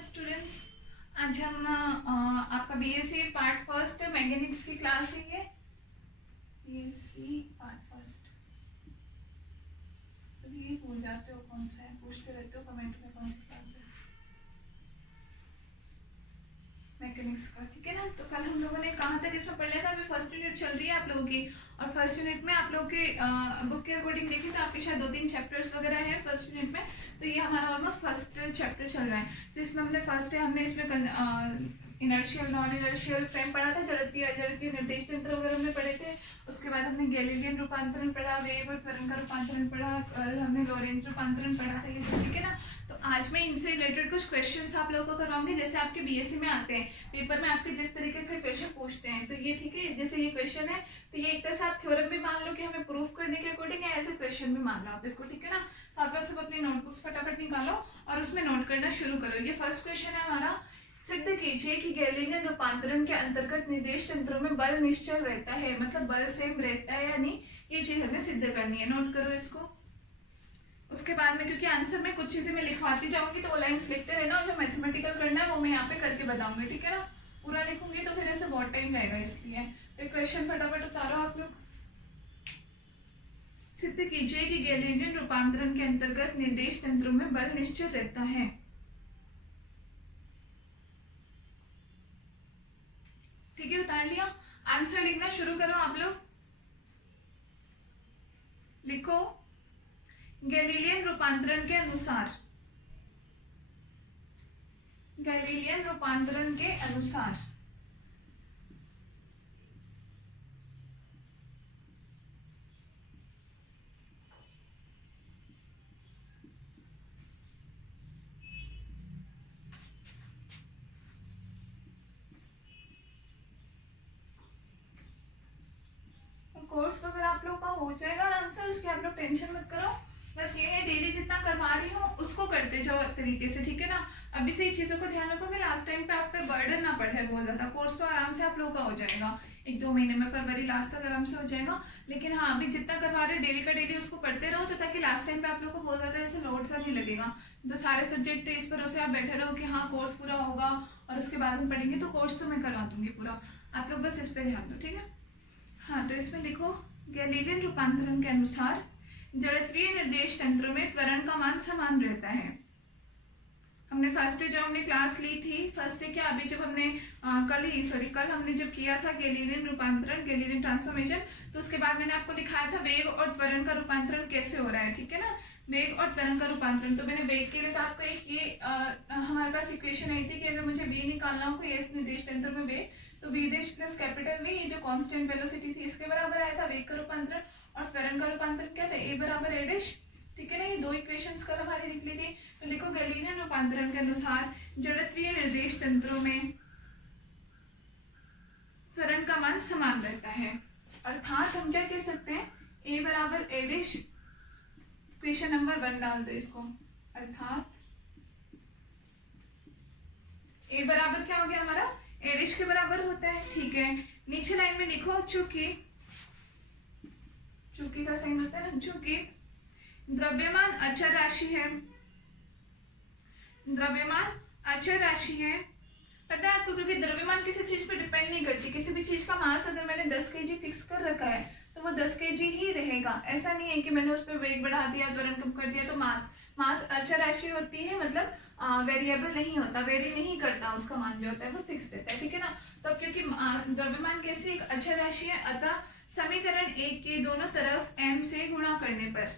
Students, आज हम आपका बीएससी पार्ट फर्स्ट मैकेनिक्स की क्लास है। ये बीएससी पार्ट फर्स्ट, ये भूल जाते हो कौन सा है, पूछते रहते हो कमेंट में कौन सी क्लास है मैकेनिक्स का, ठीक है ना। तो कल हम लोगों ने कहाँ तक इसमें पढ़ लिया था। अभी फर्स्ट यूनिट चल रही है आप लोगों की, और फर्स्ट यूनिट में आप लोगों के बुक के अकॉर्डिंग देखिए तो आपके शायद 2-3 चैप्टर्स वगैरह हैं फर्स्ट यूनिट में। तो ये हमारा ऑलमोस्ट फर्स्ट चैप्टर चल रहा है। तो इसमें हमने इसमें इनर्शियल नॉन इनर्शियल फ्रेम पढ़ा था, जड़त्वीय अजड़त्वीय निर्देश तंत्र वगैरह हमने पढ़े थे। उसके बाद हमने गैलीलियन रूपांतरण पढ़ा, वेव और त्वरण का रूपांतरण पढ़ा, कल हमने लॉरेंज रूपांतरण पढ़ा था, ये सब ठीक है ना। तो आज मैं इनसे रिलेटेड कुछ क्वेश्चंस आप लोगों को करवाऊंगी, जैसे आपके बीएससी में आते हैं पेपर में, आपके जिस तरीके से क्वेश्चन पूछते हैं। तो ये ठीक है, जैसे ये क्वेश्चन है तो ये एक तरह से आप थ्योरम भी मान लो कि हमें प्रूफ करने के अकॉर्डिंग है, ऐसे क्वेश्चन भी मान लो आप इसको, ठीक है ना। तो आप लोग सब अपनी नोटबुक्स फटाफट निकालो और उसमें नोट करना शुरू करो। ये फर्स्ट क्वेश्चन है हमारा, सिद्ध कीजिए कि गैलीलियन रूपांतरण के अंतर्गत निर्देश तंत्रों में बल निश्चल रहता है, मतलब बल सेम रहता है या नहीं, ये चीज हमें सिद्ध करनी है। नोट करो इसको। उसके बाद में, क्योंकि आंसर में कुछ चीजें मैं लिखवाती जाऊंगी तो वो लाइंस लिखते रहना, और जो मैथमेटिकल करना है वो मैं यहाँ पे करके बताऊंगी, ठीक है ना। पूरा लिखूंगी तो फिर ऐसे बहुत टाइम जाएगा, इसलिए तो क्वेश्चन फटाफट उतारो आप लोग। सिद्ध कीजिए कि गैलीलियन रूपांतरण के अंतर्गत निर्देश तंत्रों में बल निश्चल रहता है। ठीक है, उतार लिया। आंसर लिखना शुरू करो आप लोग। लिखो, गैलीलियन रूपांतरण के अनुसार, गैलीलियन रूपांतरण के अनुसार कोर्स वगैरह आप लोग का हो जाएगा आराम से, उसकी आप लोग टेंशन मत करो। बस ये है, डेली जितना करवा रही हूँ उसको करते जाओ तरीके से, ठीक है ना। अभी से ही चीज़ों को ध्यान रखो कि लास्ट टाइम पे आप पे बर्डन ना पड़े बहुत ज़्यादा। कोर्स तो आराम से आप लोग का हो जाएगा 1-2 महीने में, फरवरी लास्ट तक आराम से हो जाएगा। लेकिन हाँ, अभी जितना करवा रहे हो डेली का डेली उसको पढ़ते रहो, तो ताकि लास्ट टाइम पे आप लोग को बहुत ज़्यादा ऐसे लोड सा नहीं लगेगा। तो सारे सब्जेक्ट इस भरोसे आप बैठे रहो कि हाँ कोर्स पूरा होगा और उसके बाद हम पढ़ेंगे, तो कोर्स तो मैं करवा दूंगी पूरा। आप लोग बस इस पर ध्यान दो, ठीक है। हाँ, तो इसमें लिखो, गैलीलियन रूपांतरण के अनुसार जड़त्वीय निर्देश तंत्र में त्वरण का मान समान रहता है। हमने फर्स्ट डे जब हमने क्लास ली थी, फर्स्ट डे क्या, अभी जब हमने कल हमने जब किया था गैलीलियन रूपांतरण, गैलीलियन ट्रांसफॉर्मेशन, तो उसके बाद मैंने आपको दिखाया था वेग और त्वरण का रूपांतरण कैसे हो रहा है, ठीक है ना। वेग और त्वरण का रूपांतरण, तो मैंने वेग के लिए तो आपको एक ये हमारे पास इक्वेशन आई थी कि अगर मुझे v निकालना हो कोई इस निर्देश तंत्र में वेग, तो v dash plus capital v, ये जो कांस्टेंट वेलोसिटी थी इसके बराबर आया था वेग का रूपांतरण, और त्वरण का रूपांतरण क्या था, a बराबर a डैश, ठीक है ना। ये दो इक्वेशंस कल हमारी निकली थी। तो लिखो, गैलीलियन रूपांतरण के अनुसार जड़त्वीय निर्देश तंत्रों में त्वरण का मान समान रहता है, अर्थात हम क्या कह सकते हैं, a बराबर a डैश, इक्वेशन नंबर 1 डाल दो इसको, अर्थात a बराबर क्या हो गया हमारा, a डैश के बराबर होता है, ठीक है। नीचे लाइन में लिखो, चूंकि का साइन होता है ना, चूंकि द्रव्यमान अचर राशि है, द्रव्यमान अचर राशि है, पता है आपको, क्योंकि द्रव्यमान किसी चीज पे डिपेंड नहीं करती। किसी भी चीज का मास अगर मैंने 10 kg फिक्स कर रखा है तो वो 10 kg ही रहेगा। ऐसा नहीं है कि मैंने उस पर वेग बढ़ा दिया, त्वरण कम कर दिया तो मास अचर राशि होती है, मतलब वेरिएबल नहीं होता, वेरी नहीं करता, उसका मान जो होता है वो फिक्स रहता है, ठीक है ना। तो अब क्योंकि द्रव्यमान कैसी एक अचर राशि है, अतः समीकरण 1 के दोनों तरफ m से गुणा करने पर,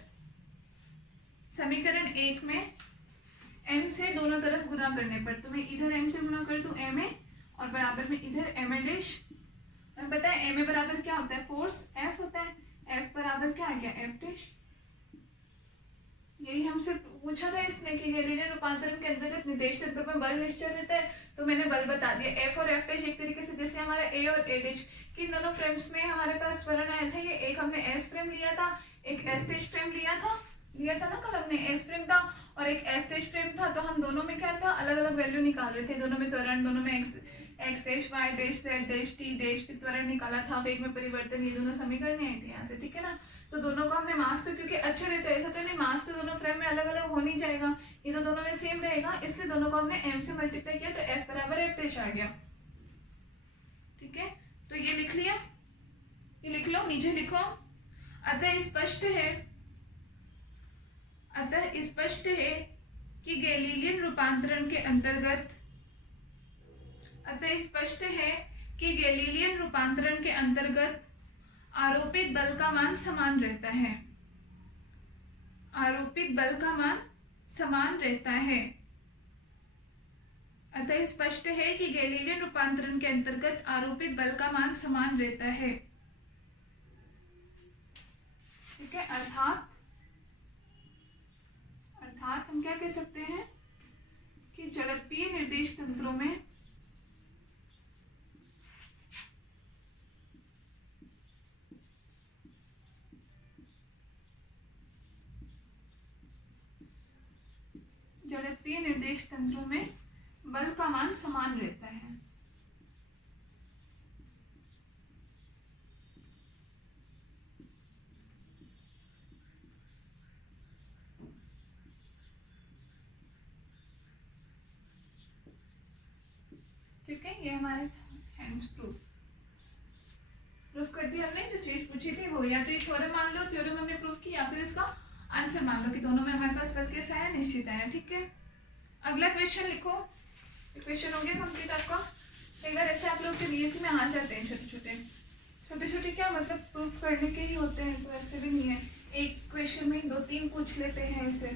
समीकरण 1 में m से दोनों तरफ गुणा करने पर, तो मैं इधर m से गुणा कर दूं ma, और बराबर में इधर ma डैश। हमें पता है ma बराबर क्या होता है, फोर्स F होता है, F बराबर क्या आ गया, F डैश। यही हमसे पूछा था इसने कि गैलीलियन रूपांतरण के अंतर्गत निर्देश तंत्र में बल निश्चल रहता है, तो मैंने बल बता दिया। F और F डैश एक तरीके से जैसे हमारा A और A डैश, किन दोनों फ्रेम्स में हमारे पास त्वरण आया था, ये एक हमने S फ्रेम लिया था, एक S डैश फ्रेम लिया था ना कल हमने, S फ्रेम था और एक S डैश फ्रेम था। तो हम दोनों में क्या था, अलग अलग वैल्यू निकाल रहे थे, दोनों में त्वरण, दोनों में x dash, y dash, z dash, t dash, फिर त्वरण निकाला था, वेग में परिवर्तन, ये दोनों समीकरण आए थे यहाँ से, ठीक है ना। तो दोनों को हमने मास तो क्योंकि अच्छे रहते हैं, ऐसा तो नहीं मास तो दोनों फ्रेम में अलग अलग हो नहीं जाएगा, ये तो दोनों में सेम रहेगा, इसलिए दोनों को हमने m से मल्टीप्लाई किया तो F बराबर F' आ गया। ठीक है, तो ये लिख लिया, ये लिख लो, नीचे लिखो। अतः स्पष्ट है कि गैलीलियन रूपांतरण के अंतर्गत, अतः स्पष्ट है कि गैलीलियन रूपांतरण के अंतर्गत आरोपित बल का मान समान रहता है, आरोपित बल का मान समान रहता है। अतः स्पष्ट है कि गैलीलियन रूपांतरण के अंतर्गत आरोपित बल का मान समान रहता है। ठीक है, अर्थात हम क्या कह सकते हैं कि जड़त्वीय निर्देश तंत्रों में बल का मान समान रहता है। ठीक है, ये हमारे हैंड्स प्रूफ कर दिया हमने। जो चीज पूछी थी वो या तो ये थ्योरम मान लो, थ्योरम हमने प्रूफ किया, या फिर इसका आंसर मान लो कि दोनों में हमारे पास बल कैसा है, निश्चित है। ठीक है, अगला क्वेश्चन लिखो। क्वेश्चन हो गया कंप्लीट आपका। कई बार ऐसे आप लोग के बीएससी में आ जाते हैं छोटे छोटे क्या मतलब प्रूफ करने के ही होते हैं, तो ऐसे भी नहीं है एक क्वेश्चन में 2-3 पूछ लेते हैं ऐसे।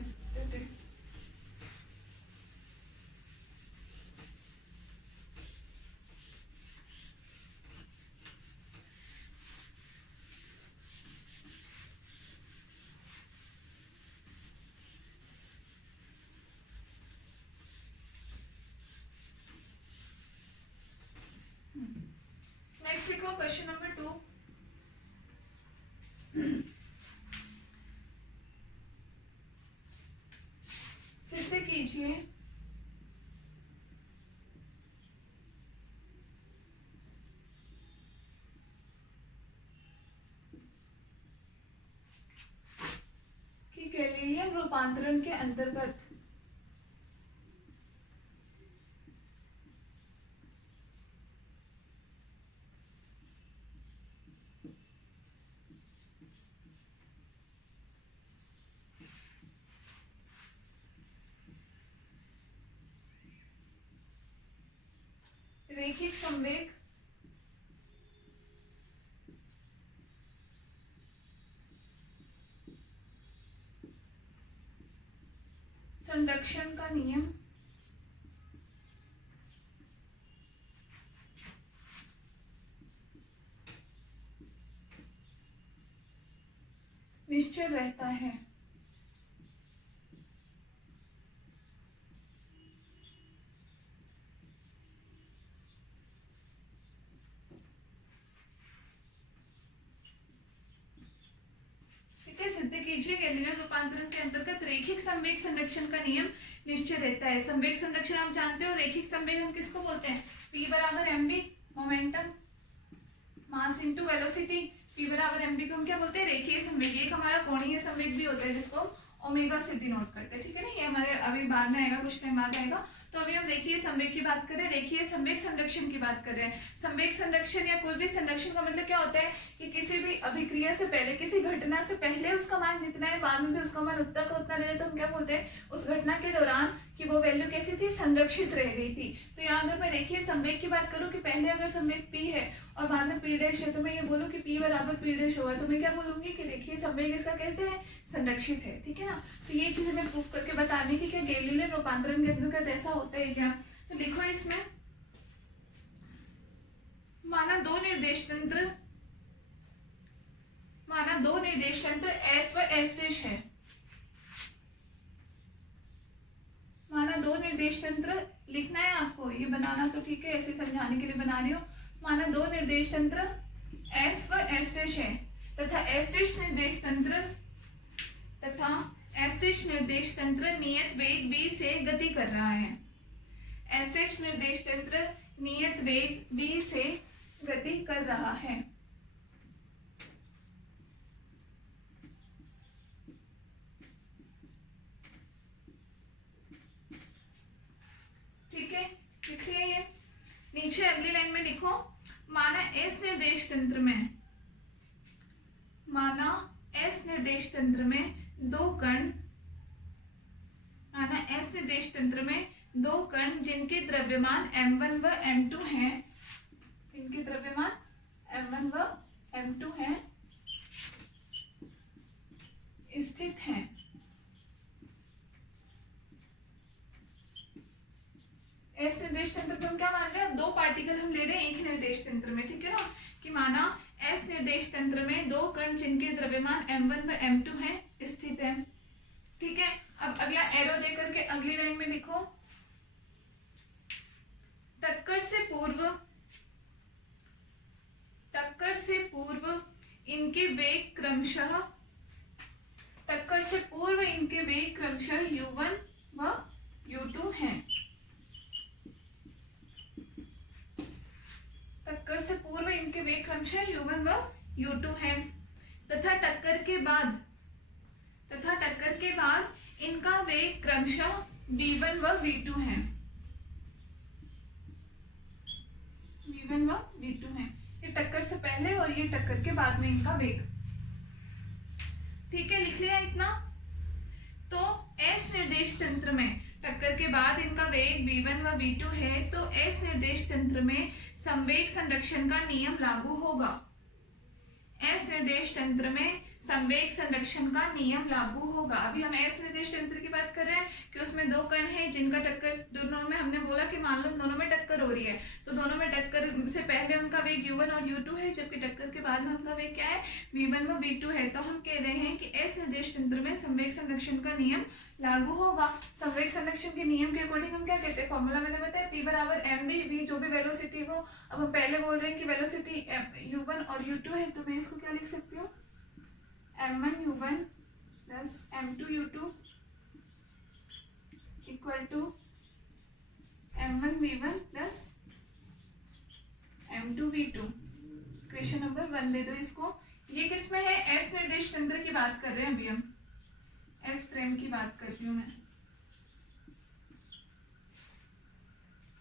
नेक्स्ट लिखो क्वेश्चन नंबर 2। सिद्ध कीजिए कि गैलीलियन रूपांतरण के अंतर्गत रैखिक संवेग संरक्षण का नियम निश्चल रहता है। सिद्ध कीजिए गैलीलियन रूपांतरण के अंतर्गत रैखिक संवेग संरक्षण का नियम निश्चय रहता है। संवेग संरक्षण आप जानते हो, रैखिक संवेग हम किसको बोलते हैं, P बराबर mv momentum mass into velocity. P बराबर mv को हम क्या बोलते हैं, रेखीय संवेग। एक हमारा कोणीय संवेग भी होता है जिसको ओमेगा से डिनोट करते हैं। ठीक है ना, ये हमारे अभी बाद में आएगा, कुछ टाइम बाद आएगा। तो अभी हम रेखीय संवेग की बात कर रहे हैं, रेखीय संवेग संरक्षण की बात कर रहे हैं। संवेग संरक्षण या कोई भी संरक्षण का मतलब क्या होता है कि किसी भी अभिक्रिया से पहले, किसी घटना से पहले उसका मान जितना है, बाद में भी उसका मान उतना का उतना रहे, तो हम क्या बोलते हैं उस घटना के दौरान कि वो वैल्यू कैसी थी, संरक्षित रह गई थी। तो यहाँ अगर मैं रेखीय संवेग की बात करूँ कि पहले अगर संवेग P है और बाद में P' है, तो मैं ये बोलूँ कि P बराबर P' होगा, तो मैं क्या बोलूंगी कि रेखीय संवेग इसका कैसे है, संरक्षित है। ठीक है ना, तो ये चीजें मैं प्रूफ करके बताने की क्या गैलीलियन रूपांतरण के अंतर्गत ऐसा होता है क्या। तो लिखो इसमें, माना दो निर्देश तंत्र S व S' है। माना दो निर्देश तंत्र लिखना है आपको, ये बनाना तो ठीक है, ऐसे समझाने के लिए बना रही हूँ। माना दो निर्देश तंत्र S व S' है तथा S' निर्देश तंत्र नियत वेग v से गति कर रहा है। S' निर्देश तंत्र नियत वेग v से गति कर रहा है। लिखो, माना एस निर्देश तंत्र में, माना एस निर्देश तंत्र में दो कण, माना एस निर्देश तंत्र में दो कण जिनके द्रव्यमान m1 व m2 हैं, जिनके द्रव्यमान m1 व m2 हैं, स्थित हैं। एस निर्देश तंत्र पे हम क्या मान रहे हैं, अब दो पार्टिकल हम ले रहे हैं एक निर्देश तंत्र में, ठीक है ना, कि माना एस निर्देश तंत्र में दो कण जिनके द्रव्यमान m1 व m2 हैं स्थित हैं, ठीक है। अब अगला एरो दे करके अगली लाइन में लिखो, टक्कर से पूर्व इनके वेग क्रमशः, टक्कर से पूर्व इनके वेग क्रमशः u1 व u2 हैं। टक्कर से पूर्व इनके वेग क्रमशः u1 व u2 हैं तथा टक्कर के बाद इनका वेग क्रमशः v1 व v2 हैं, v1 व v2 हैं। ये टक्कर से पहले और ये टक्कर के बाद में इनका वेग, ठीक है, लिख लिया इतना। तो एस निर्देश तंत्र में टक्कर के बाद इनका वेग v1 व v2 है, तो एस निर्देश तंत्र में संवेग संरक्षण का नियम लागू होगा। एस निर्देश तंत्र में संवेग संरक्षण का नियम लागू होगा। अभी हम एस निर्देश तंत्र की बात कर रहे हैं कि उसमें दो कण हैं जिनका टक्कर, दोनों में हमने बोला कि मान लो दोनों में टक्कर हो रही है, तो दोनों में टक्कर से पहले उनका वेग u1 और u2 है, जबकि टक्कर के बाद में उनका वेग क्या है, v1 व v2 है। तो हम कह रहे हैं कि एस निर्देश तंत्र में संवेग संरक्षण का नियम लागू होगा। संवेग संरक्षण के नियम के अकॉर्डिंग हम क्या कहते हैं, फॉर्मूला मैंने बताया, p बराबर mv, v जो भी वेलोसिटी हो, अब हम पहले बोल रहे हैं कि वेलोसिटी u1 और u2 है, तो मैं इसको क्या लिख सकती हूँ, m1 u1 plus m2 u2 equal to m1 v1 plus m2 v2। Question number 1 दे दो इसको। ये किसमें है, एस निर्देश तंत्र की बात कर रहे हैं, अभी हम एस फ्रेम की बात कर रही हूँ मैं,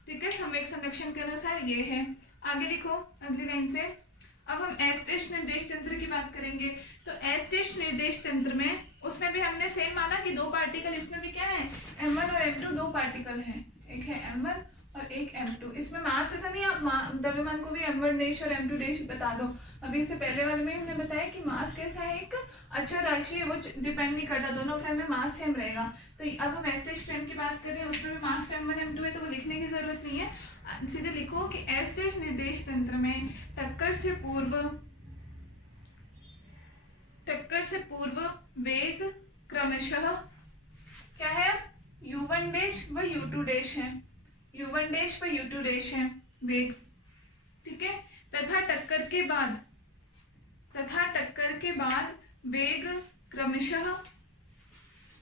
ठीक है। संवेग संरक्षण के अनुसार ये है। आगे लिखो अगली लाइन से। अब हम एस टेस्ट निर्देश तंत्र की बात करेंगे। तो एस टेस्ट निर्देश तंत्र में, उसमें भी हमने सेम माना कि दो पार्टिकल, इसमें भी क्या है, m1 और m2 दो पार्टिकल हैं, एक है m1 और एक m2। इसमें मास ऐसा नहीं, आप द्रव्यमान को भी m1 डैश और m2 डैश बता दो। अभी इससे पहले वाले में हमने बताया कि मास कैसा है, एक अचर राशि है, वो डिपेंड नहीं करता, दोनों फ्रेम में मास सेम रहेगा। तो अब हम एस टेस्ट फ्रेम की बात कर रहे हैं, उसमें भी मास m1 m2 है, तो वो लिखने की जरूरत नहीं है, सीधे लिखो कि एस टेस्ट निर्देश तंत्र में टक्कर से पूर्व वेग क्रमशः क्या है, u1 डैश व u2 डैश है, u1 डैश व u2 डैश है वेग, ठीक है। तथा टक्कर के बाद वेग क्रमशः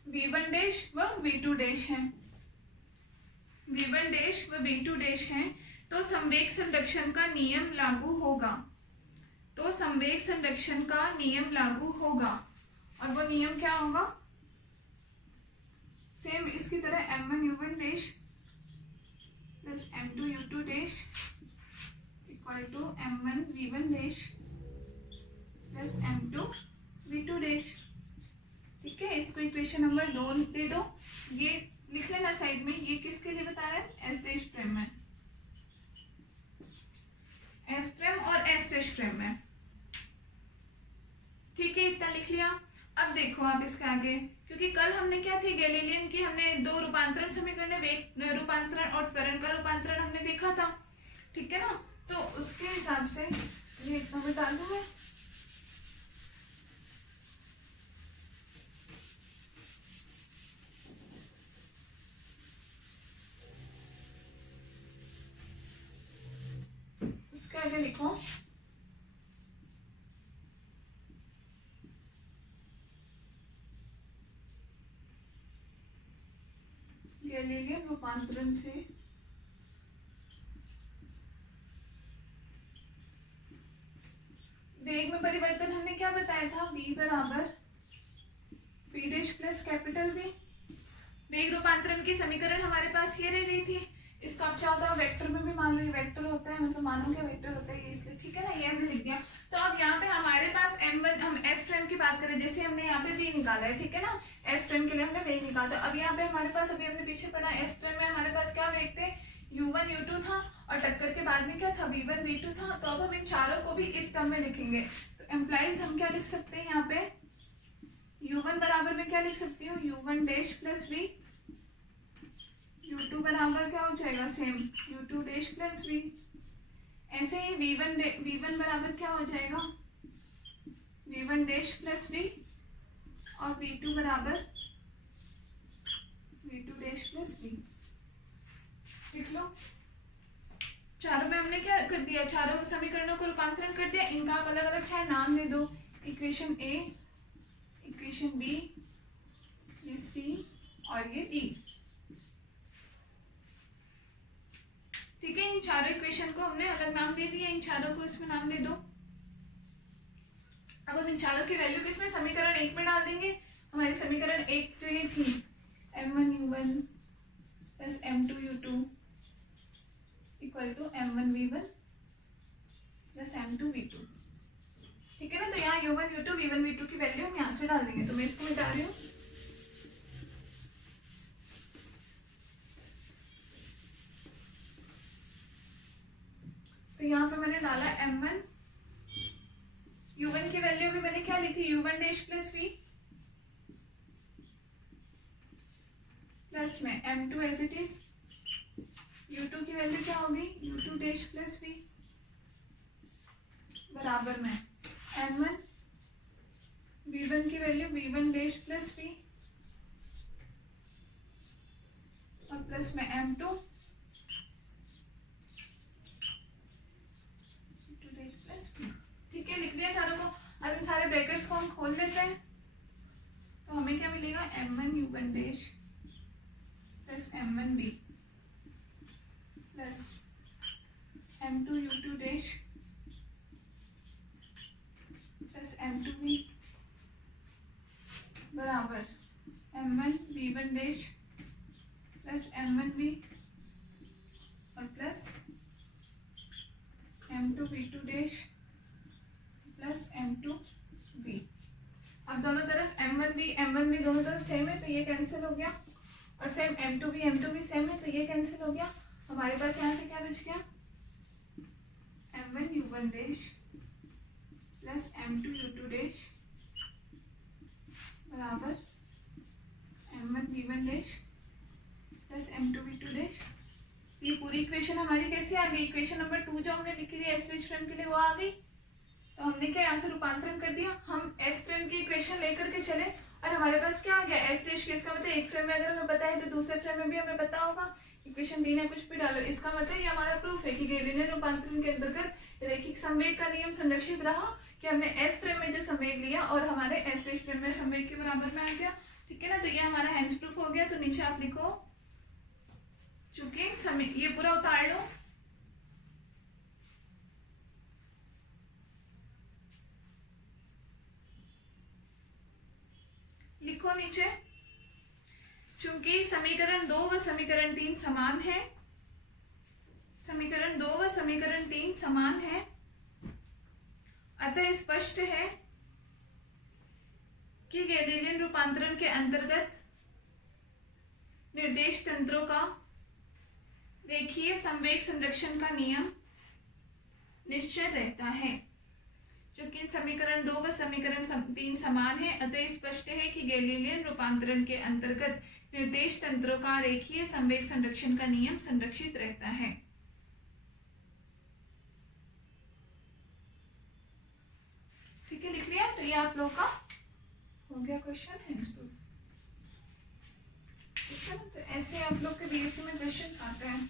v1 डैश व v2 डैश है, v1 डैश व v2 डैश है। तो संवेग संरक्षण का नियम लागू होगा, तो संवेग संरक्षण का नियम लागू होगा, और वो नियम क्या होगा, सेम इसकी तरह m1 u1 dash plus m2 u2 dash equal to m1 v1 dash plus m2 v2 dash, ठीक है। इसको इक्वेशन नंबर 2 दे दो। ये लिख लेना साइड में, ये किसके लिए बता रहे हैं, एस टेस्ट फ्रेम में, एस फ्रेम और एस टेस्ट फ्रेम में, ठीक है। इतना लिख लिया। अब देखो आप इसके आगे, क्योंकि कल हमने क्या थी, गैलीलियन की हमने दो रूपांतरण समीकरण, वेग रूपांतरण और त्वरण का रूपांतरण हमने देखा था, ठीक है ना। तो उसके हिसाब से ये इतना बता दूं मैं, उसके आगे लिखो गैलीलियन रूपांतरण से वेग में परिवर्तन हमने क्या बताया था, v बराबर v dash plus capital v। वेग रूपांतरण की समीकरण हमारे पास ये रह गई थी, इसको आप चाहो तो वेक्टर में भी मान लो, ये वेक्टर होता है, मतलब मानो क्या वेक्टर होता है ये, इसलिए ठीक है ना, ये हमने लिख दिया। तो अब यहाँ पे हमारे पास M1, हम एस फ्रेम की बात करें, जैसे हमने यहाँ पे V निकाला है, ठीक है ना, एस फ्रेम के लिए हमने V निकाला। अब यहाँ पे हमारे पास, अभी हमने पीछे पढ़ा एस फ्रेम में हमारे पास क्या वेग थे, U1 U2 था, और टक्कर के बाद में क्या था, V1 V2 था। तो अब हम इन चारों को भी इस टर्म में लिखेंगे। तो एम्प्लाइज हम क्या लिख सकते हैं यहाँ पे, U1 बराबर में क्या लिख सकती हूँ, U1 dash plus V, U2 बराबर क्या हो जाएगा, same U2 dash plus V। ऐसे ही V1 बराबर क्या हो जाएगा, V1 डैश प्लस V, और V2 बराबर V2 डैश प्लस V। लिख लो। चारों में हमने क्या कर दिया, चारों समीकरणों को रूपांतरण कर दिया। इनका आप अलग अलग चाहे नाम दे दो, इक्वेशन A, इक्वेशन B, ये C और ये D। ठीक है, इन चारों इक्वेशन को हमने अलग नाम दे दिए, इन चारों को इसमें नाम दे दो। अब हम इन चारों की वैल्यू किसमें, समीकरण 1 में डाल देंगे। हमारी समीकरण 1 तो ये थी M1U1 plus M2U2 equal to M1V1 plus M2V2। ठीक है ना, तो यहाँ U1 U2 V1 V2 की वैल्यू हम यहाँ से डाल देंगे। तो मैं इसको मिटा रही हूँ। तो यहाँ पे मैंने डाला M1, U1 की वैल्यू भी मैंने क्या ली थी, U1 dash plus V, plus में M2 as it is, U2 की वैल्यू क्या होगी, U2 डैश प्लस V, बराबर में M1, V1 की value V1 dash plus V, और प्लस में M2 ठीक है, लिख दिया चारों को। अब इन सारे ब्रैकेट्स को हम खोल लेते हैं। तो हमें क्या मिलेगा, M1 U1 dash plus M1 V plus M2 U2 dash plus M2 V बराबर M1 V1 dash plus M1 V और plus M2 V2 dash plus M2 V। अब दोनों तरफ M1 V दोनों तरफ सेम है, तो ये कैंसिल हो गया, और सेम M2 V सेम है, तो ये कैंसिल हो गया। हमारे पास यहाँ से क्या बच गया, M1 U1 dash plus M2 U2 dash बराबर M1 V1 dash plus M2 V2 dash. ये पूरी इक्वेशन हमारी कैसे आ गई, इक्वेशन नंबर 2 जो हमने लिखी थी एस स्टेज फ्रेम के लिए वो आ गई। तो हमने क्या यहाँ से रूपांतरण कर दिया, हम एस फ्रेम की इक्वेशन लेकर के चले, और हमारे पास क्या आ गया, एस स्टेज केस का मतलब एक फ्रेम में अगर हमें पता है तो दूसरे फ्रेम में भी हमें पता होगा। इक्वेशन 3 है, कुछ भी डालो, इसका मतलब ये हमारा प्रूफ है कि गैलीलियन रूपांतरण के अंतर्गत रैखिक संवेग का नियम संरक्षित रहा, कि हमने एस फ्रेम में जो संवेग लिया और हमारे एस स्टेज फ्रेम में संवेग के बराबर में आ गया। ठीक है ना, तो ये हमारा हैंड्स प्रूफ हो गया। तो नीचे आप लिखो, चूंकि समय, ये पूरा उतार लो, लिखो नीचे, चूंकि समीकरण 2 व समीकरण 3 समान है, समीकरण 2 व समीकरण 3 समान है, अतः स्पष्ट है कि गैलीलियन रूपांतरण के अंतर्गत निर्देश तंत्रों का रेखीय संवेग संरक्षण का नियम निश्चित रहता है। चूंकि समीकरण 2 व समीकरण 3 समान है, अतः स्पष्ट है कि गैलीलियन रूपांतरण के अंतर्गत निर्देश तंत्रों का रेखीय संवेग संरक्षण का नियम संरक्षित रहता है। ठीक है, लिख लिया। तो ये आप लोग का हो गया क्वेश्चन है इसको। ठीक है, तो ऐसे आप लोग के बीएससी में क्वेश्चंस आते हैं।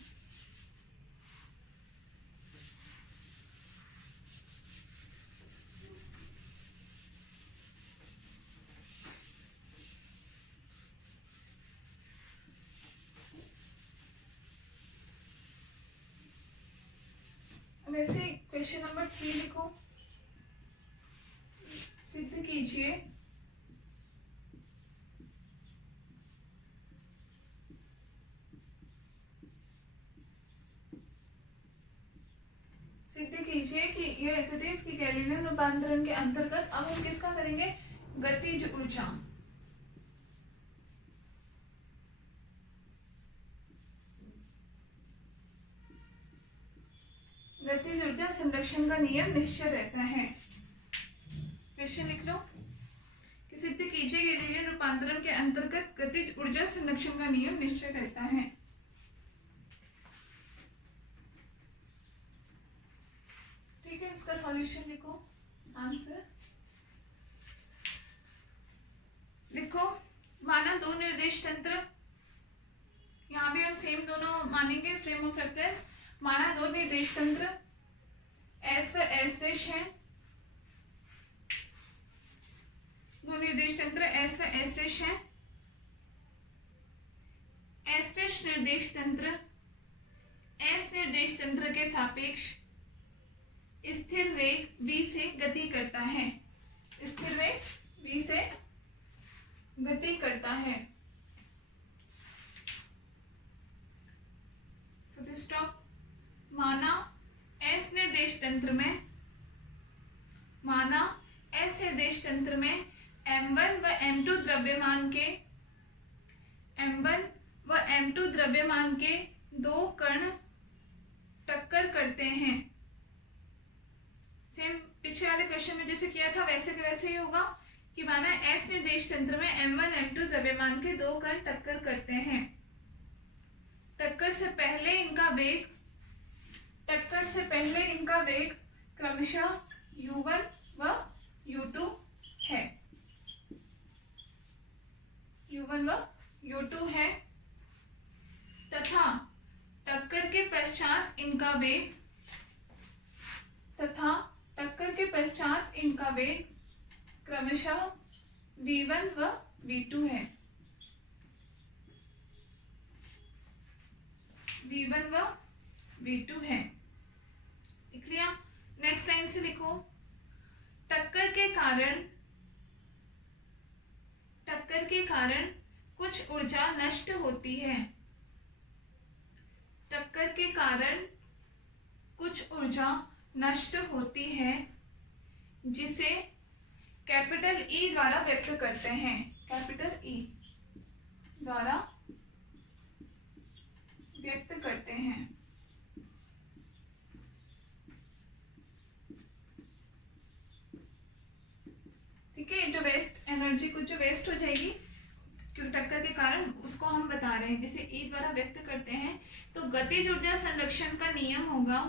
वैसे क्वेश्चन नंबर 3 लिखो, सिद्ध कीजिए सिद्ध कीजिए कि यह स्थिति इसकी गैलीलियन रूपांतरण के अंतर्गत। अब हम किसका करेंगे? गतिज ऊर्जा। गतिज ऊर्जा संरक्षण का नियम निश्चय रहता है। क्वेश्चन लिख लो कि सिद्ध कीजिए गैलीलियन रूपांतरण के अंतर्गत गतिज ऊर्जा संरक्षण का नियम निश्चय रहता है। ठीक है, इसका सॉल्यूशन लिखो, आंसर लिखो। माना दो निर्देश तंत्र, यहाँ भी हम सेम दोनों मानेंगे फ्रेम ऑफ रेफरेंस। माना दो निर्देश तंत्र एस व एस डैश है, दो निर्देश तंत्र एस व एस डैश है। एस डैश निर्देश तंत्र एस निर्देश तंत्र के सापेक्ष स्थिर वेग v से गति करता है। स्थिर वेग v से गति करता है। Full stop. माना एस निर्देश तंत्र में, माना एस निर्देश तंत्र में m1 व m2 द्रव्यमान के, m1 व m2 द्रव्यमान के दो कण टक्कर करते हैं। सेम पिछले वाले क्वेश्चन में जैसे किया था वैसे के वैसे ही होगा कि माना एस निर्देश तंत्र में m1 m2 द्रव्यमान के दो कण टक्कर करते हैं। टक्कर से पहले इनका वेग, टक्कर से पहले इनका वेग क्रमशः u1 व u2 है। u1 व u2 है तथा टक्कर के पश्चात इनका वेग, तथा टक्कर के पश्चात इनका वेग क्रमशः v1 व v2 है। v1 व v2 है। लिख लिया। नेक्स्ट लाइन से लिखो, टक्कर के कारण, टक्कर के कारण कुछ ऊर्जा नष्ट होती है। टक्कर के कारण कुछ ऊर्जा नष्ट होती है जिसे कैपिटल ई द्वारा व्यक्त करते हैं। कैपिटल ई द्वारा व्यक्त करते हैं। ठीक है, जो वेस्ट एनर्जी कुछ जो वेस्ट हो जाएगी क्यों टक्कर के कारण, उसको हम बता रहे हैं जिसे ई द्वारा व्यक्त करते हैं। तो गतिज ऊर्जा संरक्षण का नियम होगा,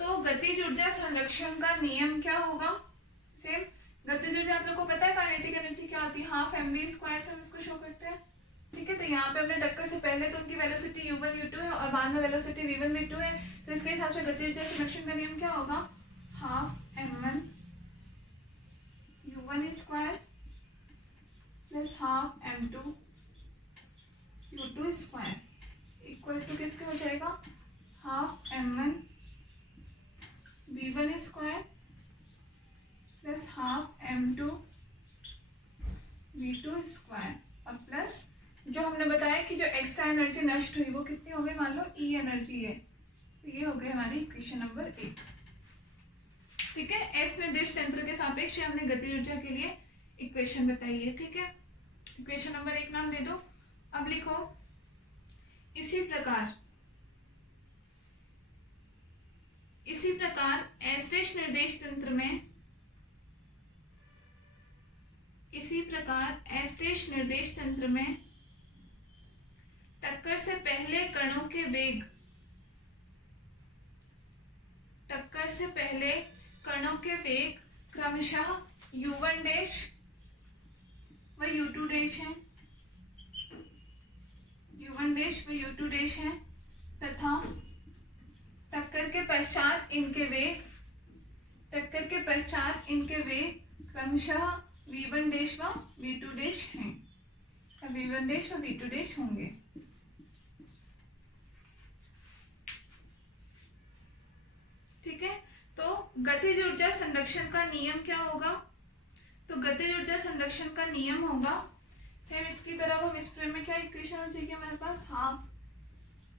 तो गतिज ऊर्जा संरक्षण का नियम क्या होगा? सेम गतिज ऊर्जा आप लोग को पता है काइनेटिक एनर्जी क्या होती है, हाफ mv स्क्वायर से हम इसको शो करते हैं। ठीक है, तो यहाँ पे हमने टक्कर से पहले तो उनकी वेलोसिटी u1 u2 है और बाद में वेलोसिटी v1 v2 है, तो इसके हिसाब से गतिज ऊर्जा संरक्षण का नियम क्या होगा? Half m1 u1 square plus half m2 u2 square equal to किसके हो जाएगा? Half m1 v1 square plus half m2 v2 square और प्लस जो हमने बताया कि जो एक्स्ट्रा एनर्जी नष्ट हुई वो कितनी हो गई? मान लो ई एनर्जी है, तो ये हो गई हमारी इक्वेशन नंबर 1। ठीक है, एस निर्देश तंत्र के सापेक्ष हमने गतिज ऊर्जा के लिए इक्वेशन बताई है। ठीक है, इक्वेशन नंबर 1 नाम दे दो। अब लिखो, इसी प्रकार एस डैश निर्देश तंत्र में, इसी प्रकार एस डैश निर्देश तंत्र में टक्कर से पहले कणों के वेग, टक्कर से पहले कणों के वेग क्रमशः u1 डैश व u2 डैश है, u1 डैश व u2 डैश है तथा टक्कर के पश्चात इनके वेग, टक्कर के पश्चात इनके वेग क्रमशः v1 डैश व v2 डैश हैं, v1 डैश व v2 डैश होंगे। ठीक है, तो गतिज ऊर्जा संरक्षण का नियम क्या होगा? तो गतिज ऊर्जा संरक्षण का नियम होगा सेम इसकी तरह। हम इस फ्रेम में क्या इक्वेशन हो जाएगी हमारे पास? हाफ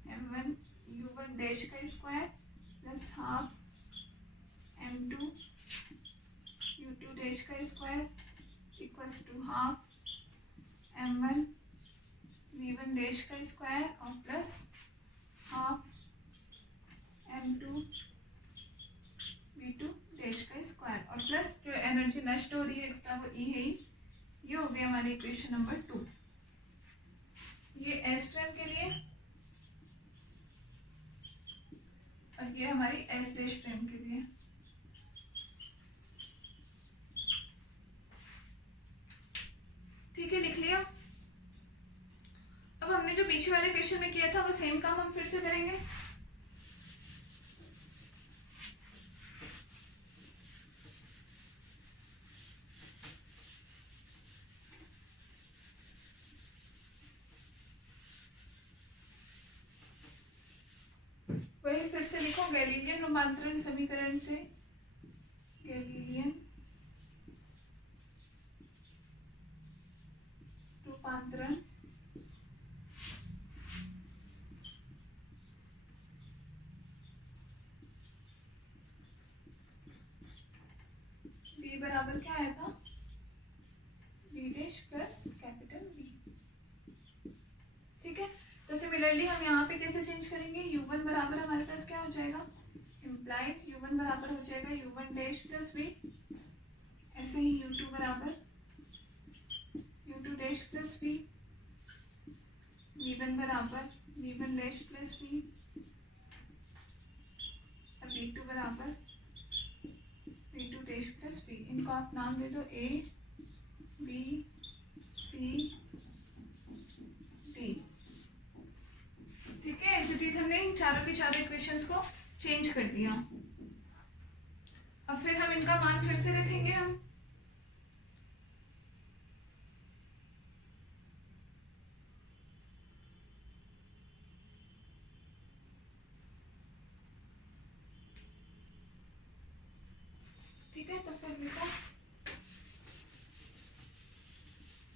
m1 u1 डैश का square plus half m2 u2 dash का square equals to half m1 v1 dash का स्क्वायर और plus half m2 v2 dash का स्क्वायर और प्लस जो एनर्जी नष्ट हो रही है एक्स्ट्रा वो E है ही। ये हो गया हमारी इक्वेशन नंबर 2। ये S फ्रेम के लिए और ये हमारी S डैश फ्रेम के लिए। ठीक है, लिख लिया। अब हमने जो पीछे वाले क्वेश्चन में किया था वो सेम काम हम फिर से करेंगे। वही फिर से लिखो, गैलीलियन रूपांतरण समीकरण से गैलीलियन रूपांतरण b बराबर क्या आया था, b dash plus capital B। ठीक है, तो सिमिलरली हम यहाँ पे कैसे चेंज करेंगे, u1 बराबर हमारे पास क्या हो जाएगा, इम्प्लाइज u1 बराबर हो जाएगा u1 डैश प्लस b। ऐसे ही u2 बराबर u2 dash plus b, v1 बराबर v1 डैश प्लस b और v2 बराबर v2 डैश प्लस b। इनको आप नाम दे दो a b c d। ठीक है, एज इट इज हमने इन चारों के चारों इक्वेशंस को चेंज कर दिया। अब फिर हम इनका मान फिर से रखेंगे हम। ठीक है, तो फिर लिखो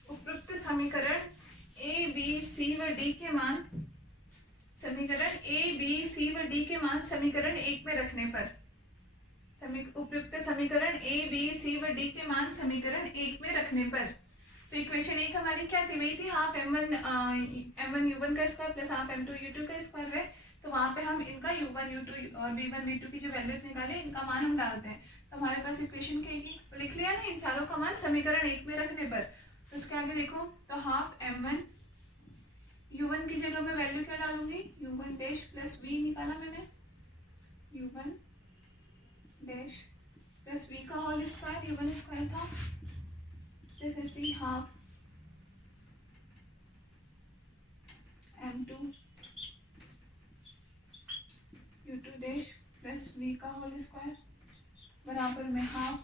उपरोक्त समीकरण ए बी सी व डी के मान, समीकरण ए बी सी व डी के मान समीकरण 1 में रखने पर, उपयुक्त समीकरण ए बी सी व डी के मान समीकरण 1 में रखने पर। तो इक्वेशन 1 हमारी क्या थी, वही थी हाफ m1 u1 का square plus half m2 u2 का स्क्वायर है। तो वहां पे हम इनका u1 u2 और v1 v2 की जो वैल्यूज निकाले इनका मान हम डालते हैं। तो हमारे पास इक्वेशन क्या है, लिख लिया ना, इन चारों का मान समीकरण 1 में रखने पर। तो उसके आगे देखो, तो हाफ m1 u1 की जगह मैं वैल्यू क्या डालूंगी, u1 डैश प्लस b निकाला मैंने, u1 डैश प्लस b का होल स्क्वायर, u1 स्क्वायर था, जैसे half m2 u2 dash plus b का होल स्क्वायर बराबर में half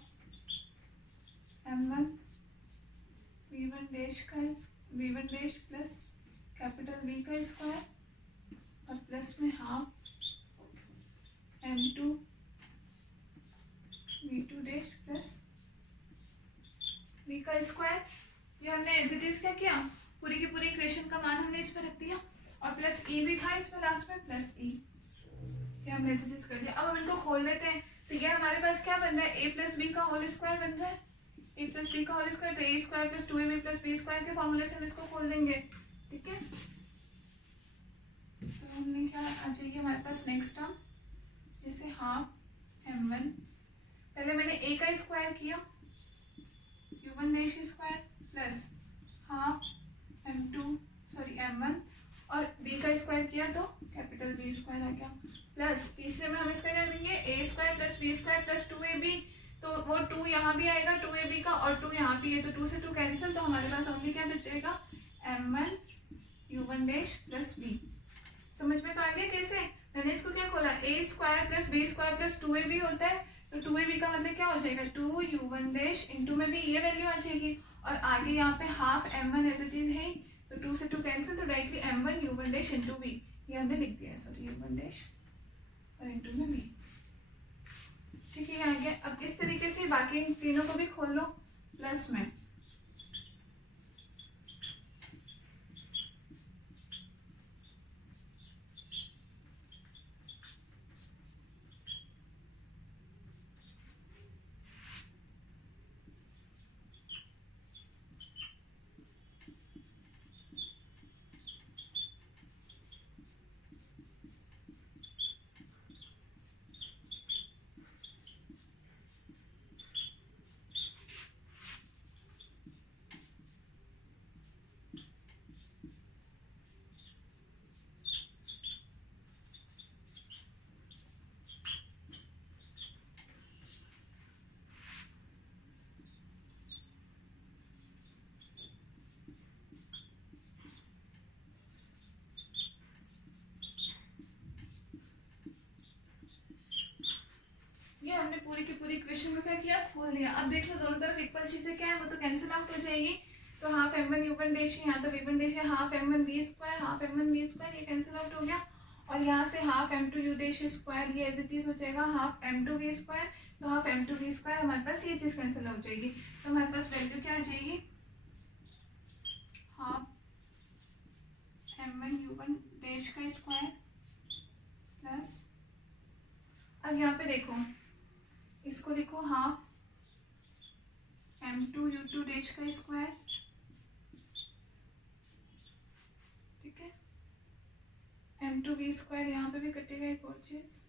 m1 v1 dash plus capital B का स्क्वायर और प्लस में half m2 v2 dash plus b का स्क्वायर। ये हमने एज इट इज क्या किया, पूरी की पूरी इक्वेशन का मान हमने इस पर रख दिया और प्लस e भी था इसमें लास्ट में, प्लस e, ये हमने एज इट इज कर दिया। अब हम इनको खोल देते हैं, तो ये हमारे पास क्या बन रहा है, a प्लस बी का होल स्क्वायर बन रहा है, a प्लस बी का होल स्क्वायर, तो a square plus 2ab plus b square के फॉर्मूले से हम इसको खोल देंगे। ठीक है, तो हमने क्या आ जाएगी हमारे पास नेक्स्ट टर्म, जैसे हाफ m1, पहले मैंने a का स्क्वायर किया u1 dash square plus half m1 और b का स्क्वायर किया तो कैपिटल B स्क्वायर आ गया, प्लस तीसरे में हम इसका क्या करेंगे, a square plus b square plus 2ab, तो वो 2 यहाँ भी आएगा 2ab का और 2 यहाँ भी है, तो 2 से 2 कैंसिल, तो हमारे पास ओनली क्या बच जाएगा, m1 u1 dash plus b। समझ में तो आ गया कैसे, मैंने इसको क्या खोला, a square plus b square plus 2ab होता है, तो 2ab का मतलब क्या हो जाएगा, 2u1 डैश इंटू में भी ये वैल्यू आ जाएगी और आगे यहाँ पे half m1 as it is है, तो 2 से 2 कैंसिल, तो directly m1 u1 dash into b, ये हमने लिख दिया है, सॉरी u1 डैश और इंटू में b। ठीक है, आ गया। अब इस तरीके से बाकी इन तीनों को भी खोल लो प्लस में, वाली की पूरी इक्वेशन को क्या किया, खोल दिया। अब देख लो दोनों तरफ इक्वल चीजें क्या है, वो तो कैंसिल आउट हो जाएगी। तो हाफ m1 u1 डैश, यहाँ तो v1 डैश है, half m1 v square, half m1 v square, ये कैंसिल आउट हो गया। और यहाँ से half m2 u dash square, ये एज इट इज हो जाएगा हाफ m2 v स्क्वायर। तो हाफ m2 v स्क्वायर हमारे पास ये चीज कैंसिल हो जाएगी। तो हमारे पास वैल्यू क्या आ जाएगी, हाफ m1 u1 डैश का स्क्वायर प्लस, अब यहाँ पे देखो इसको लिखो हाफ m2 u2 डैश का स्क्वायर, ठीक है। m2 v स्क्वायर यहाँ पे भी कटेगा एक और चीज,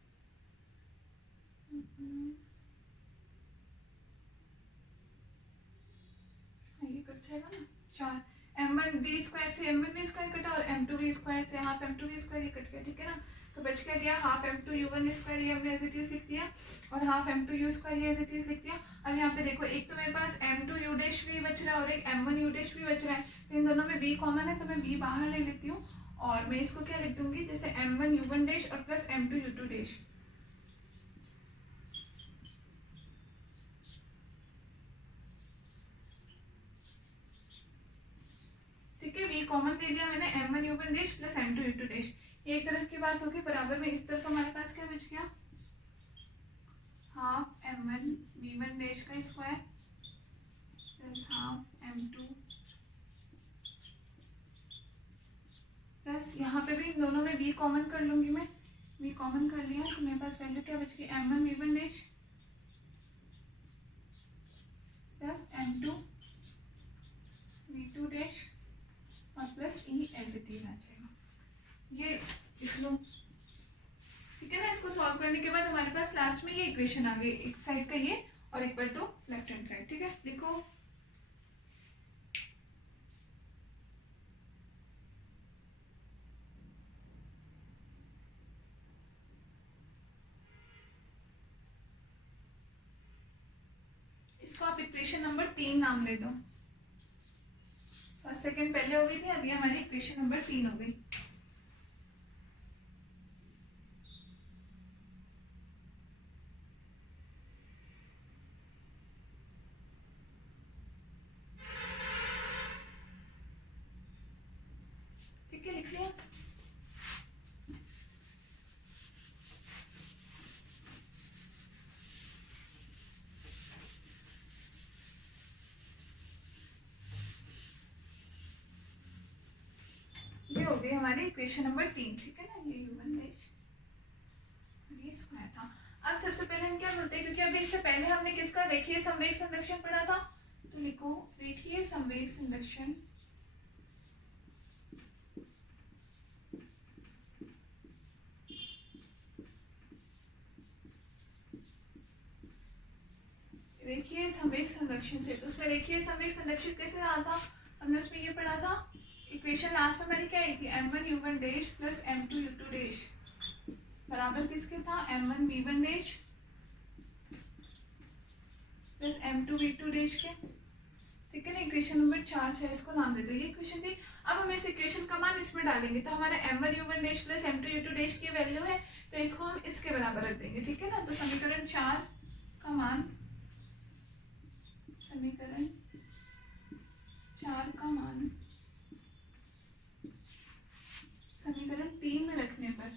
ये कट जाएगा ना, 4 m1 v स्क्वायर से m1 v स्क्वायर कटा और m2 v स्क्वायर से हाफ m2 v स्क्वायर, ये कट गया, ठीक है ना। तो बच क्या गया, हाफ m2 u1 स्क्वायर, ये हमने एज इट इज लिख दिया, और हाफ m2 u स्क्वायर, ये एज इट इज लिख दिया। अब यहाँ पे देखो एक तो मेरे पास m2 u डैश v बच रहा है और एक m1 u डैश v बच रहा है, तो इन दोनों में v कॉमन है, तो मैं v बाहर ले लेती हूँ और मैं इसको क्या लिख दूंगी, जैसे m1 u1 डैश और प्लस m2 u2 डैश, ठीक है। v कॉमन ले लिया मैंने, m1 u1 dash plus m2 u2 dash, ये एक तरफ की बात होगी। बराबर में इस तरफ हमारे पास क्या बच गया, हाफ m1 v1 डैश का square plus half m2 plus, यहाँ पे भी इन दोनों में v कॉमन कर लूंगी मैं, v कॉमन कर लिया तो मेरे पास वैल्यू क्या बच गई, m1 v1 dash plus m2 v2 dash और plus e as it is आ जाएगा, ये लिख लो, ठीक है ना। इसको सॉल्व करने के बाद हमारे पास लास्ट में ये इक्वेशन आ गई, एक साइड का ये और equal to left hand side, ठीक है। देखो इसको आप इक्वेशन नंबर 3 नाम दे दो, फर्स्ट सेकंड पहले हो गई थी, अभी हमारी इक्वेशन नंबर 3 हो गई। ठीक है, लिख लिया। ये हो गई हमारी इक्वेशन नंबर 3, ठीक है ना। ये u1 डैश ये स्क्वायर था। अब सबसे पहले हम क्या बोलते हैं, क्योंकि अभी इससे पहले हमने किसका रेखीय संवेग संरक्षण पढ़ा था, तो लिखो रेखीय संवेग संरक्षण रेखीय संवेग संरक्षण से, तो उसमें रेखीय संवेग संरक्षण कैसे रहा था, हमने उसमें ये पढ़ा था, इक्वेशन लास्ट में मैंने क्या आई थी, m1 u1 dash plus m2 u2 dash बराबर किसके था, m1 v1 dash plus m2 v2 dash के, ठीक है ना। इक्वेशन नंबर 4 है, इसको नाम दे दो, ये इक्वेशन थी। अब हम इस इक्वेशन का मान इसमें डालेंगे, तो हमारा m1 u1 dash plus m2 u2 dash की वैल्यू है, तो इसको हम इसके बराबर रख देंगे, ठीक है ना। तो समीकरण 4 का मान, समीकरण 4 का मान समीकरण 3 में रखने पर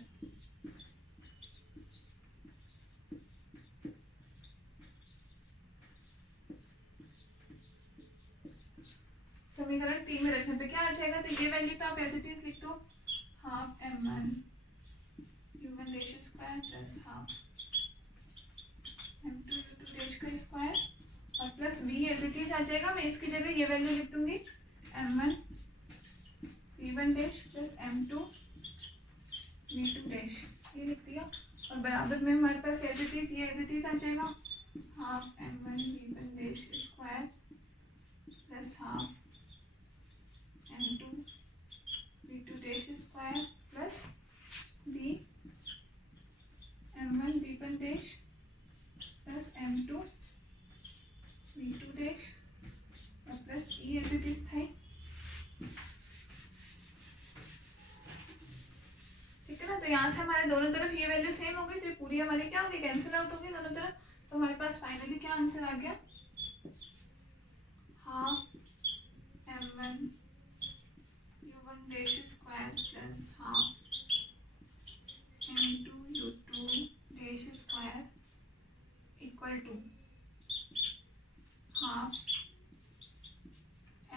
समीकरण 3 में रखने पे क्या आ जाएगा, तो ये वैल्यू तो आप एज इट इज लिख दो, half m1 u1 dash square plus half m2 u2 dash का स्क्वायर और plus v as it is आ जाएगा। मैं इसकी जगह ये वैल्यू लिख दूंगी, m1 v1 dash plus m2 v2 dash, ये लिख दिया। और बराबर में हमारे पास एज इट इज, ये एज इट इज आ जाएगा, half m1 v1 dash square plus half m2 v2 dash square plus b m1 v1 dash plus m2 v2 dash और plus e as it is था, ठीक है ना। तो यहाँ से हमारे दोनों तरफ ये वैल्यू सेम हो गई, तो पूरी हमारी क्या होगी, कैंसिल आउट होगी दोनों तरफ। तो हमारे पास फाइनली क्या आंसर आ गया, half m1 u1 dash square plus half m2 u2 dash square equal to half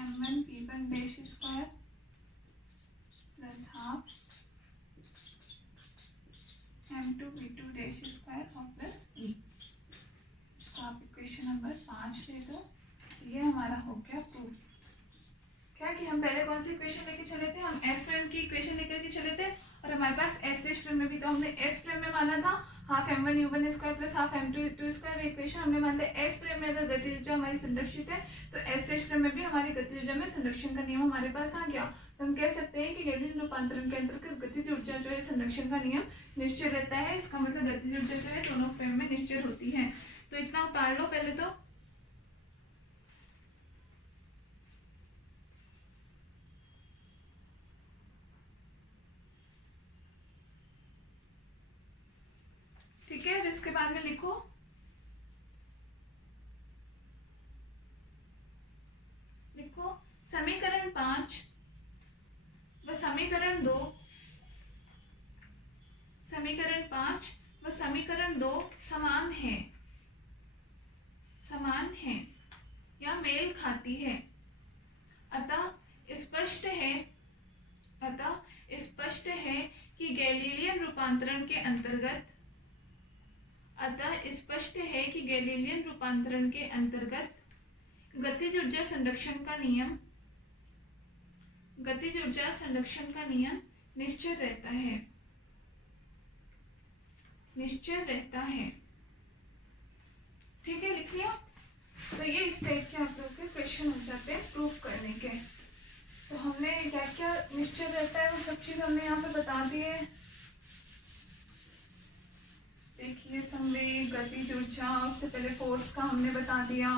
m1 p1 dash square plus half m2 p2 dash square और प्लस e। इसको आप इक्वेशन नंबर 5 दे दो। ये हमारा हो गया प्रूफ। क्या कि हम पहले कौन सी इक्वेशन लेके चले थे, हम एस प्राइम की इक्वेशन लेकर के चले थे और हमारे पास एस डैश प्राइम में भी, तो हमने एस प्राइम में माना था half m1 u1 square plus half m2 u2 square. Equation हमने मानते हैं एस प्राइम में अगर गतिज ऊर्जा हमारी संरक्षित है तो एस डैश प्राइम में भी हमारी गतिज ऊर्जा में संरक्षण का नियम हमारे पास आ गया। तो हम कह सकते हैं कि गैलीलियन रूपांतरण के अंतर्गत गतिज ऊर्जा जो है संरक्षण का नियम निश्चय रहता है। इसका मतलब गतिज ऊर्जा जो है दोनों फ्रेम में निश्चय होती है। तो इतना उतार लो पहले तो। ठीक है, अब इसके बाद में लिखो समीकरण 5 व समीकरण 2, समीकरण 5 व समीकरण 2 समान है या मेल खाती है। अतः स्पष्ट है कि गैलीलियन रूपांतरण के अंतर्गत गतिज ऊर्जा संरक्षण का नियम निश्चय रहता है। ठीक है, लिख लिया। तो ये इस टाइप के आप लोग के क्वेश्चन हो जाते हैं प्रूफ करने के। तो हमने क्या क्या निश्चय रहता है वो सब चीज हमने यहाँ पे बता दी है। देखिए संवेग, गतिज ऊर्जा, उससे पहले फोर्स का हमने बता दिया।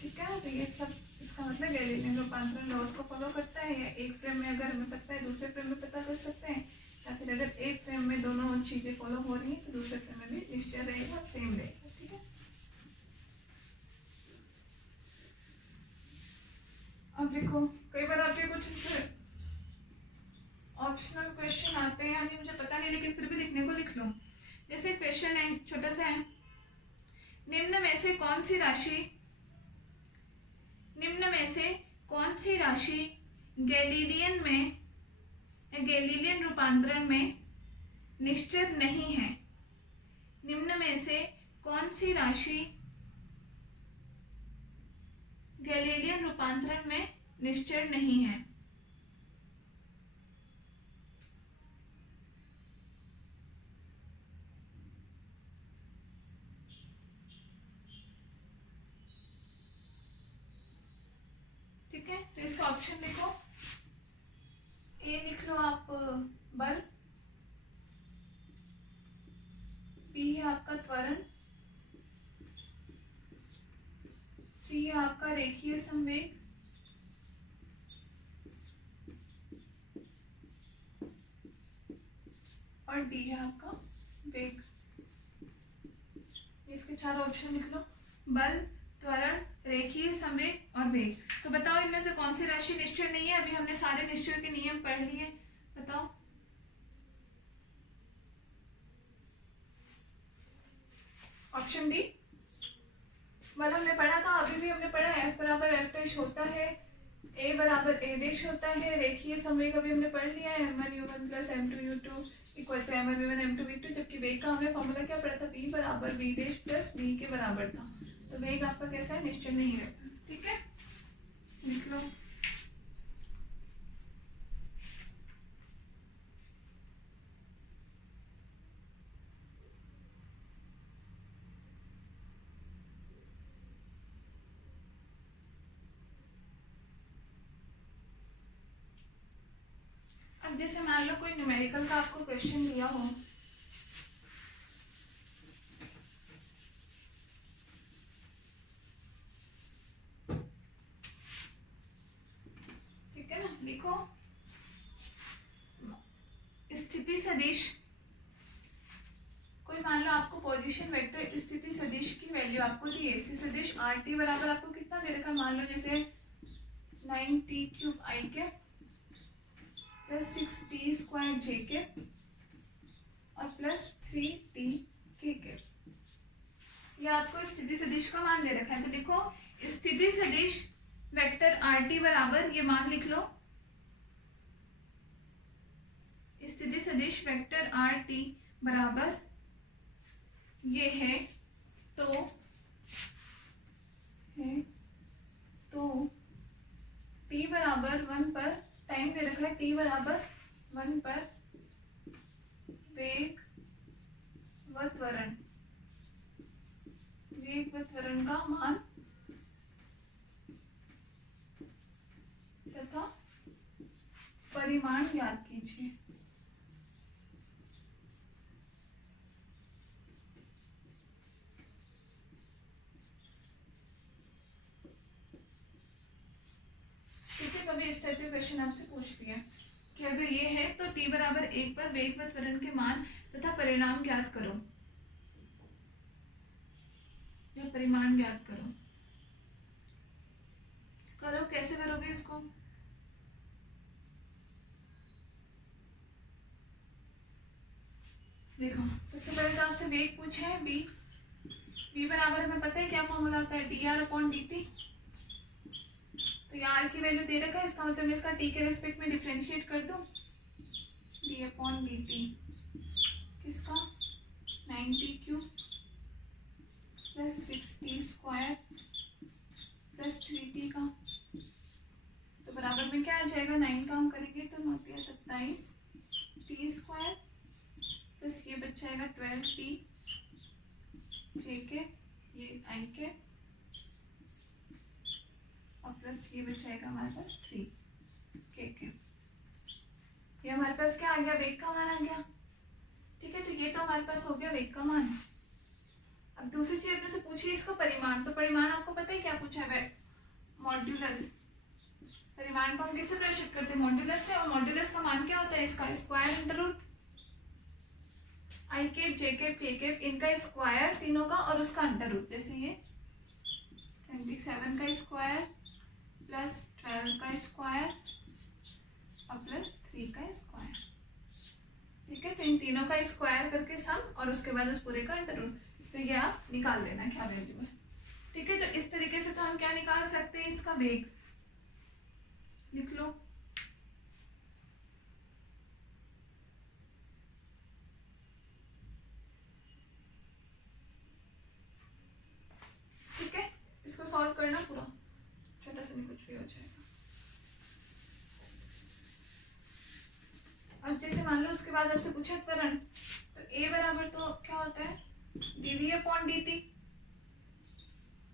ठीक है, तो ये सब इसका मतलब गैलीलियन रूपांतरण लॉज को फॉलो करता है। या एक फ्रेम में अगर हमें पता है दूसरे फ्रेम में पता कर सकते हैं, या फिर अगर एक फ्रेम में दोनों चीजें फॉलो हो रही हैं तो दूसरे फ्रेम में भी निश्चय रहेगा, सेम रहेगा। ठीक है, अब देखो कई बार आपके कुछ ऑप्शनल क्वेश्चन आते हैं, यानी मुझे पता नहीं लेकिन फिर भी लिखने को लिख लो। जैसे क्वेश्चन है छोटा सा है, निम्न में से कौन सी राशि गैलीलियन रूपांतरण में निश्चित नहीं है। निम्न में से कौन सी राशि गैलीलियन रूपांतरण में निश्चित नहीं है। ठीक है, तो इसका ऑप्शन देखो, ए लिख लो आप बल, बी है आपका त्वरण, सी है आपका रेखीय संवेग, और डी है आपका वेग। इसके 4 ऑप्शन लिख लो, बल, त्वरण, रेखीय संवेग और वेग। तो बताओ इनमें से कौन सी राशि निश्चय नहीं है। अभी हमने सारे निश्चय के नियम पढ़ लिए, बताओ। ऑप्शन डी बल हमने पढ़ा था, अभी भी हमने पढ़ा, F बराबर F डैश होता है, A बराबर A डैश होता है। रेखीय संवेग अभी हमने पढ़ लिया है, m1 u1 plus m2 u2 equal to m1 v1 m2 v2। जबकि वेग का हमें फॉर्मूला क्या पढ़ा था, v बराबर v डैश प्लस v के बराबर था। तो वेग आपका कैसा है, निश्चय नहीं रहता। ठीक है, लिख लो। अब जैसे मान लो कोई न्यूमेरिकल का आपको क्वेश्चन दिया हो, ठीक है ना, लिखो स्थिति सदिश। कोई मान लो आपको पोजीशन वेक्टर स्थिति सदिश की वैल्यू आपको दी है, सदिश आर टी बराबर आपको कितना दे रखा है, मान लो जैसे 9t क्यूब आई के प्लस 6t स्क्वायर जे के और प्लस 3t के। ये आपको स्थिति सदिश का मान दे रखा है, तो देखो स्थिति सदिश वेक्टर आर टी बराबर ये मान लिख लो, स्थिति सदिश वेक्टर आर टी बराबर ये है, तो t बराबर 1 पर टाइम दे रखा है, t बराबर 1 पर वेग व त्वरण का मान तथा परिमाण ज्ञात कीजिए। ठीक है, कभी इस टाइप के क्वेश्चन आपसे पूछ लिया कि अगर ये है तो t बराबर 1 पर वेग व त्वरण के मान तथा परिणाम ज्ञात करो या परिमाण ज्ञात करो। करो, कैसे करोगे इसको, देखो सबसे पहले तो आपसे वेग पूछा है v बराबर हमें पता है क्या फॉर्मूला होता है, dr अपॉन dt। तो यहाँ r की वैल्यू दे रखा है, इसका मतलब मैं इसका t के रेस्पेक्ट में डिफरेंशिएट कर दूं, d अपॉन dt किसका 9t cube plus 6t square plus 3t का, तो बराबर में क्या आ जाएगा, 9 काम करेंगे तो 9 27 t स्क्वायर प्लस ये बच जाएगा 12t जे के, ये आई के और प्लस ये बच जाएगा हमारे पास 3 के। ये हमारे पास क्या आ गया, वेग का मान आ गया। ठीक है, तो ये तो हमारे पास हो गया वेग का मान। अब दूसरी चीज अपने से पूछिए इसका परिमाण, तो परिमाण आपको पता है क्या पूछा है, मॉड्यूलस। परिमाण को हम किससे प्रदर्शित करते हैं, मॉड्यूलस से, और मॉड्यूलस का मान क्या होता है, इसका square under root I cap J cap K cap, इनका स्क्वायर तीनों का और उसका अंडर रूट, जैसे ये 27 का स्क्वायर प्लस 12 का स्क्वायर और प्लस 3 का स्क्वायर। ठीक है, तो इन तीनों का स्क्वायर करके सम और उसके बाद उस पूरे का अंडर रूट, तो ये आप निकाल लेना क्या वैल्यू है। ठीक है, तो इस तरीके से तो हम क्या निकाल सकते हैं, इसका वेग लिख लो। ठीक है, इसको सॉल्व करना पूरा, छोटा सा नहीं कुछ भी हो जाएगा। अब जैसे मान लो उसके बाद आपसे पूछा त्वरण, तो a बराबर तो क्या होता है dv अपॉन dt,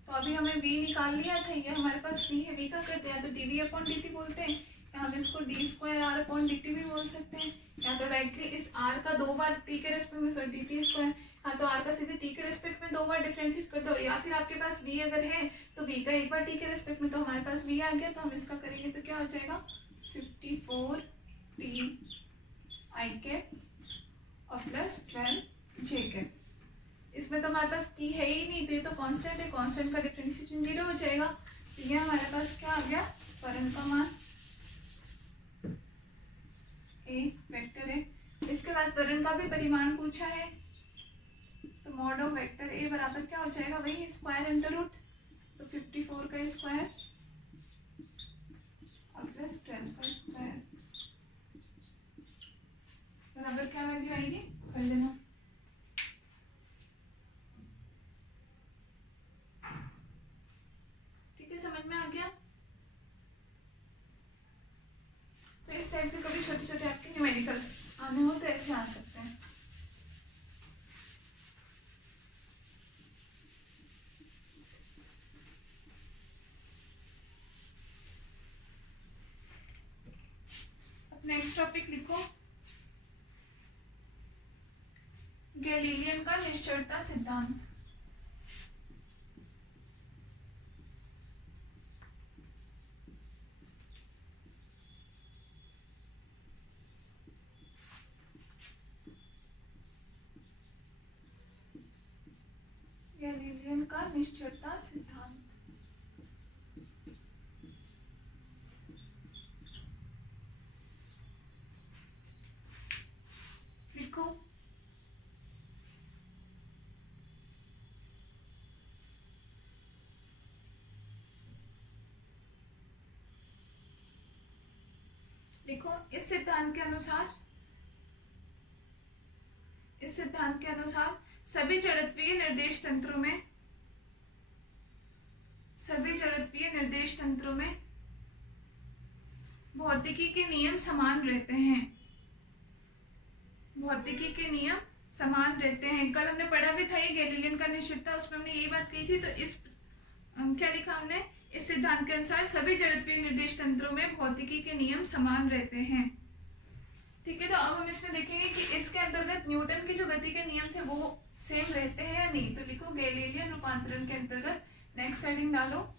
तो अभी हमें v निकाल लिया था, ये हमारे पास v है, v का कर दिया तो dv अपॉन dt बोलते हैं, या हम इसको d square r upon dt भी बोल सकते हैं, या तो डायरेक्टली इस r का 2 बार t के रेस्पेक्ट में, सॉरी dt स्क्वायर, हाँ तो r का सीधे t के रेस्पेक्ट में 2 बार डिफरेंशिएट कर दो, या फिर आपके पास v अगर है तो v का एक बार t के रेस्पेक्ट में, तो हमारे पास v आ गया, तो हम इसका करेंगे तो क्या हो जाएगा 54t आई कैप और प्लस 12 जे कैप। इसमें तो हमारे पास t है ही नहीं, तो ये तो कांस्टेंट है, कांस्टेंट का डिफरेंशिएशन 0 हो जाएगा, तो ये हमारे पास क्या आ गया, त्वरण का मान a वेक्टर है। इसके बाद त्वरण का भी परिमाण पूछा है, तो मॉड ऑफ वेक्टर a बराबर क्या हो जाएगा, वही स्क्वायर अंडर रूट, तो 54 का स्क्वायर और प्लस 12 का स्क्वायर बराबर क्या वैल्यू आएगी, कर लेना। ठीक है, समझ में आ गया। तो इस टाइप के कभी छोटे छोटे आपके न्यूमेरिकल्स आने हो तो ऐसे आ सकते हैं। अब नेक्स्ट टॉपिक लिखो, गैलीलियन का निश्चलता सिद्धांत। निश्चलता सिद्धांत। लिखो। लिखो इस सिद्धांत के अनुसार सभी जड़त्वीय निर्देश तंत्रों में भौतिकी के नियम समान रहते हैं। कल हमने पढ़ा भी था ये गैलीलियन का निश्चलता, उसमें हमने यही बात कही थी। तो इस क्या लिखा हमने, इस सिद्धांत के अनुसार सभी जड़त्वीय निर्देश तंत्रों में भौतिकी के नियम समान रहते हैं। ठीक है, तो अब हम इसमें देखेंगे कि इसके अंतर्गत न्यूटन के जो गति के नियम थे वो सेम रहते हैं या नहीं। तो लिखो गैलीलियन रूपांतरण के अंतर्गत नेक्स्ट हेडिंग डालो।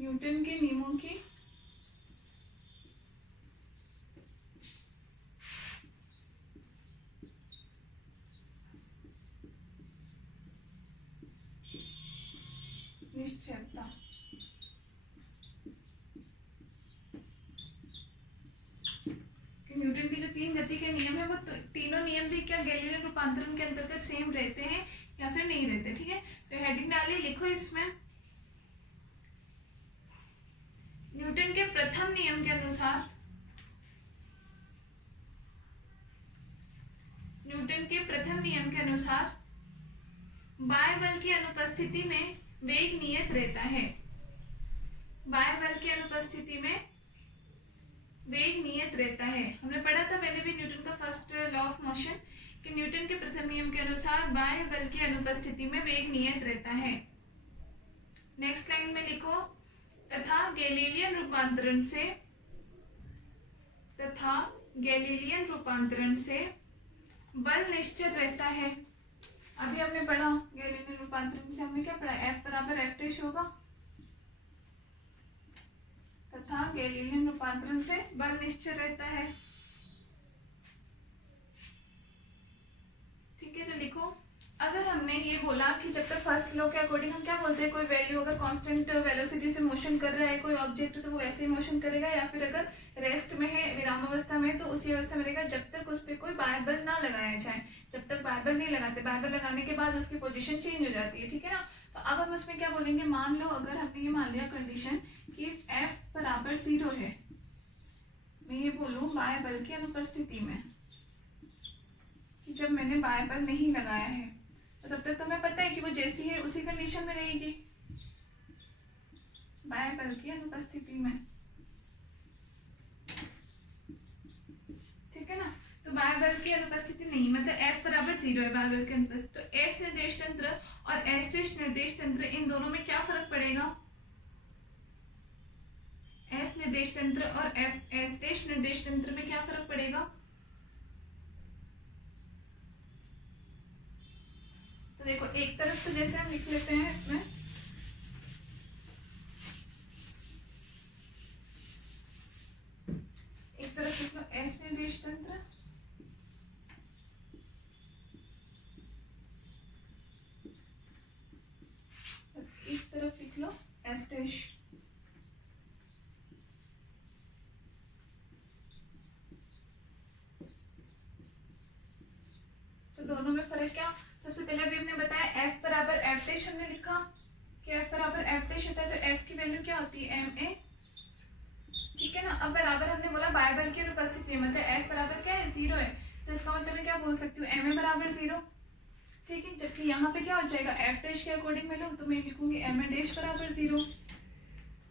न्यूटन के नियमों की निश्चलता। न्यूटन के जो 3 गति के नियम है वो तीनों नियम भी क्या गैलीलियन रूपांतरण के अंतर्गत सेम रहते हैं या फिर नहीं रहते। ठीक है, तो हेडिंग डालिए। लिखो इसमें न्यूटन के प्रथम नियम के अनुसार बाह्य बल की अनुपस्थिति में वेग नियत रहता है। हमने पढ़ा था पहले भी न्यूटन का फर्स्ट लॉ ऑफ मोशन कि न्यूटन के प्रथम नियम के अनुसार बाह्य बल की अनुपस्थिति में वेग नियत रहता है। नेक्स्ट लाइन में लिखो तथा गैलीलियन रूपांतरण से बल निश्चल रहता है। अभी हमने पढ़ा गैलीलियन रूपांतरण से हमने क्या पढ़ा, F बराबर F डैश होगा तथा गैलीलियन रूपांतरण से बल निश्चल रहता है। ठीक है, तो लिखो अगर हमने ये बोला कि जब तक फर्स्ट लॉ के अकॉर्डिंग हम क्या बोलते हैं, कोई वैल्यू अगर कांस्टेंट वेलोसिटी से मोशन कर रहा है कोई ऑब्जेक्ट तो वो ऐसे ही मोशन करेगा, या फिर अगर रेस्ट में है, विराम अवस्था में, तो उसी अवस्था में रहेगा जब तक उस पर कोई बाह्य बल ना लगाया जाए। जब तक बाह्य बल नहीं लगाते, बाह्य बल लगाने के बाद उसकी पोजीशन चेंज हो जाती है। ठीक है ना, तो अब हम उसमें क्या बोलेंगे, मान लो अगर हमने ये मान लिया कंडीशन कि F बराबर 0 है, मैं ये बोलूँ बाह्य बल की अनुपस्थिति में कि जब मैंने बाह्य बल नहीं लगाया है तो तब तक तो हमें पता है कि वो जैसी है उसी कंडीशन में रहेगी बाह्य बल की अनुपस्थिति में। ठीक है ना, तो बाह्य बल की अनुपस्थिति नहीं, मतलब F बराबर 0 है बाह्य बल की अनुपस्थिति। तो S निर्देश तंत्र और S डैश निर्देश तंत्र, इन दोनों में क्या फर्क पड़ेगा, S निर्देश तंत्र और S डैश निर्देश तंत्र में क्या फर्क पड़ेगा। तो देखो एक तरफ तो जैसे हम लिख लेते हैं इसमें एक तरफ लिख लो S निर्देश तंत्र और एक तरफ लिख लो S डैश। तो दोनों में फर्क क्या, सबसे पहले अभी हमने बताया F बराबर F डैश हमने लिखा कि F बराबर F डैश होता है, तो F की वैल्यू क्या होती है ma। ठीक है ना, अब बराबर हमने बोला बाह्य बल की अनुपस्थिति है, मतलब F बराबर क्या है 0 है, तो इसका मतलब मैं क्या बोल सकती हूँ ma बराबर 0। ठीक है, जबकि यहाँ पे क्या हो जाएगा F डैश के अकॉर्डिंग में लो तो मैं लिखूंगी ma डैश बराबर 0।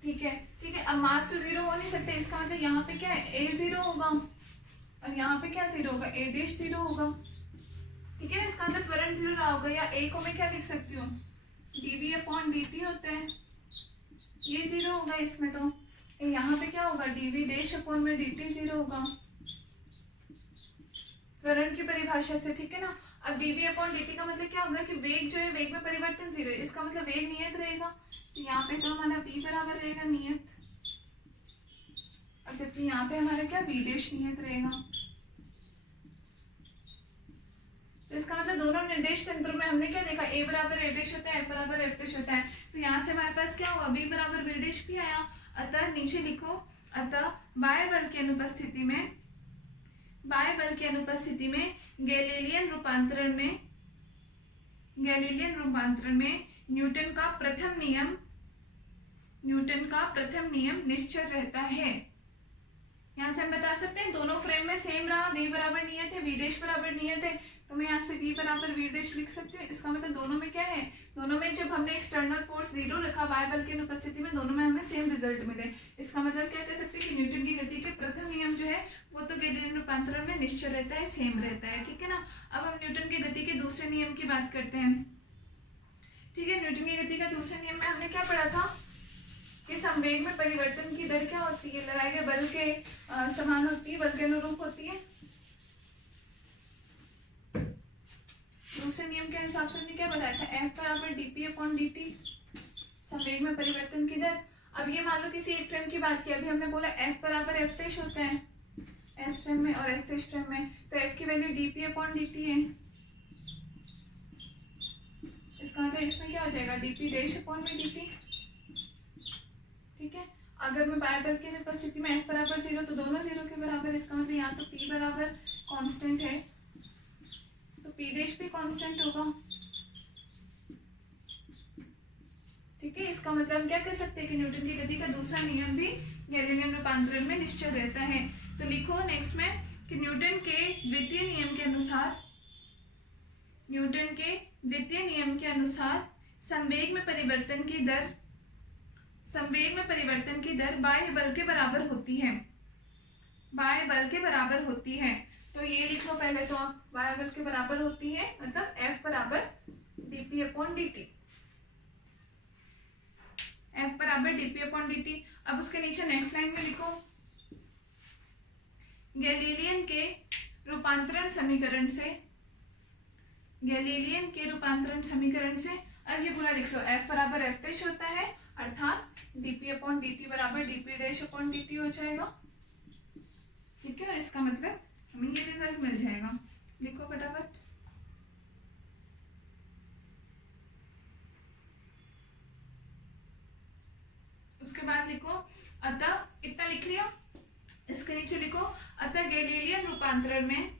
ठीक है, ठीक है, अब मास तो 0 हो नहीं सकते, इसका मतलब यहाँ पे क्या है a 0 होगा और यहाँ पे क्या 0 होगा, a डैश 0 होगा। ठीक है ना, इसका मतलब त्वरण 0 रहा होगा, या a को मैं क्या लिख सकती हूँ dv अपॉन dt होता है, ये 0 होगा इसमें। तो यहाँ पे क्या होगा dv डैश अपॉन में dt 0 होगा त्वरण की परिभाषा से। ठीक है ना, अब dv अपॉन dt का मतलब क्या होगा कि वेग जो है, वेग में परिवर्तन 0 है, इसका मतलब वेग नियत रहेगा, तो यहाँ पे तो हमारा v बराबर रहेगा नियत, और जबकि यहाँ पे हमारा क्या v देश नियत रहेगा। तो इसका मतलब दोनों निर्देश तंत्रों में हमने क्या देखा, a बराबर a डैश होता है, f बराबर f डैश होता है, तो यहाँ से हमारे पास क्या हुआ, b बराबर b डैश भी आया। अतः नीचे लिखो, अतः बाह्य बल की अनुपस्थिति में, बाह्य बल की अनुपस्थिति में गैलीलियन रूपांतरण में, गैलीलियन रूपांतरण में न्यूटन का प्रथम नियम, न्यूटन का प्रथम नियम निश्चल रहता है। यहाँ से हम बता सकते हैं दोनों फ्रेम में सेम रहा, v बराबर नियत है, v डैश बराबर नियत है, तो मैं यहाँ से v बराबर v डैश लिख सकती हूँ। इसका मतलब दोनों में क्या है, दोनों में जब हमने एक्सटर्नल फोर्स 0 रखा बाह्य बल की अनुपस्थिति में, दोनों में हमें सेम रिजल्ट मिले। इसका मतलब क्या कह सकते हैं कि न्यूटन की गति के प्रथम नियम जो है वो तो गैलीलियन रूपांतरण में निश्चल रहता है, सेम रहता है, ठीक है ना। अब हम न्यूटन की गति के दूसरे नियम की बात करते हैं, ठीक है। न्यूटन की गति का दूसरे नियम में हमने क्या पढ़ा था कि संवेग में परिवर्तन की दर क्या होती है, लगाए गए बल के समान होती है, बल के अनुरूप होती है। दूसरे नियम के हिसाब से हमने क्या बताया था, F बराबर dp अपॉन dt, संवेग में परिवर्तन की दर। अब ये मान लो किसी एक फ्रेम की बात की, अभी हमने बोला F बराबर f डैश होता है S फ्रेम में और S डैश फ्रेम में, तो F की वैल्यू dp अपॉन dt है। इसका मतलब इसमें क्या हो जाएगा, dp डैश अपॉन में dt, ठीक है। अगर मैं बाह्य बल की अनुपस्थिति में F बराबर 0 तो दोनों 0 के बराबर, इसका मतलब यहाँ तो P बराबर कांस्टेंट है, तो P डैश भी कांस्टेंट होगा, ठीक है। इसका मतलब हम क्या कह सकते हैं कि न्यूटन की गति का दूसरा नियम भी गैलीलियन रूपांतरण में निश्चल रहता है। तो लिखो नेक्स्ट में कि न्यूटन के द्वितीय नियम के अनुसार, न्यूटन के द्वितीय नियम के अनुसार संवेग में परिवर्तन की दर, संवेग में परिवर्तन की दर बाह्य बल के बराबर होती है, बाह्य बल के बराबर होती है। तो ये लिख लो पहले तो आप, बाह्य बल के बराबर होती है मतलब F बराबर dp अपॉन dt, F बराबर dp अपॉन dt। अब उसके नीचे नेक्स्ट लाइन में लिखो, गैलीलियन के रूपांतरण समीकरण से, गैलीलियन के रूपांतरण समीकरण से, अब ये पूरा लिख लो, F बराबर f डैश होता है, अर्थात dp अपॉन dt बराबर dp डैश अपॉन dt हो जाएगा, ठीक है। और इसका मतलब हमें ये रिजल्ट मिल जाएगा, लिखो फटाफट। उसके बाद लिखो, अतः इतना लिख लिया, इसके नीचे लिखो, अतः गैलीलियन रूपांतरण में,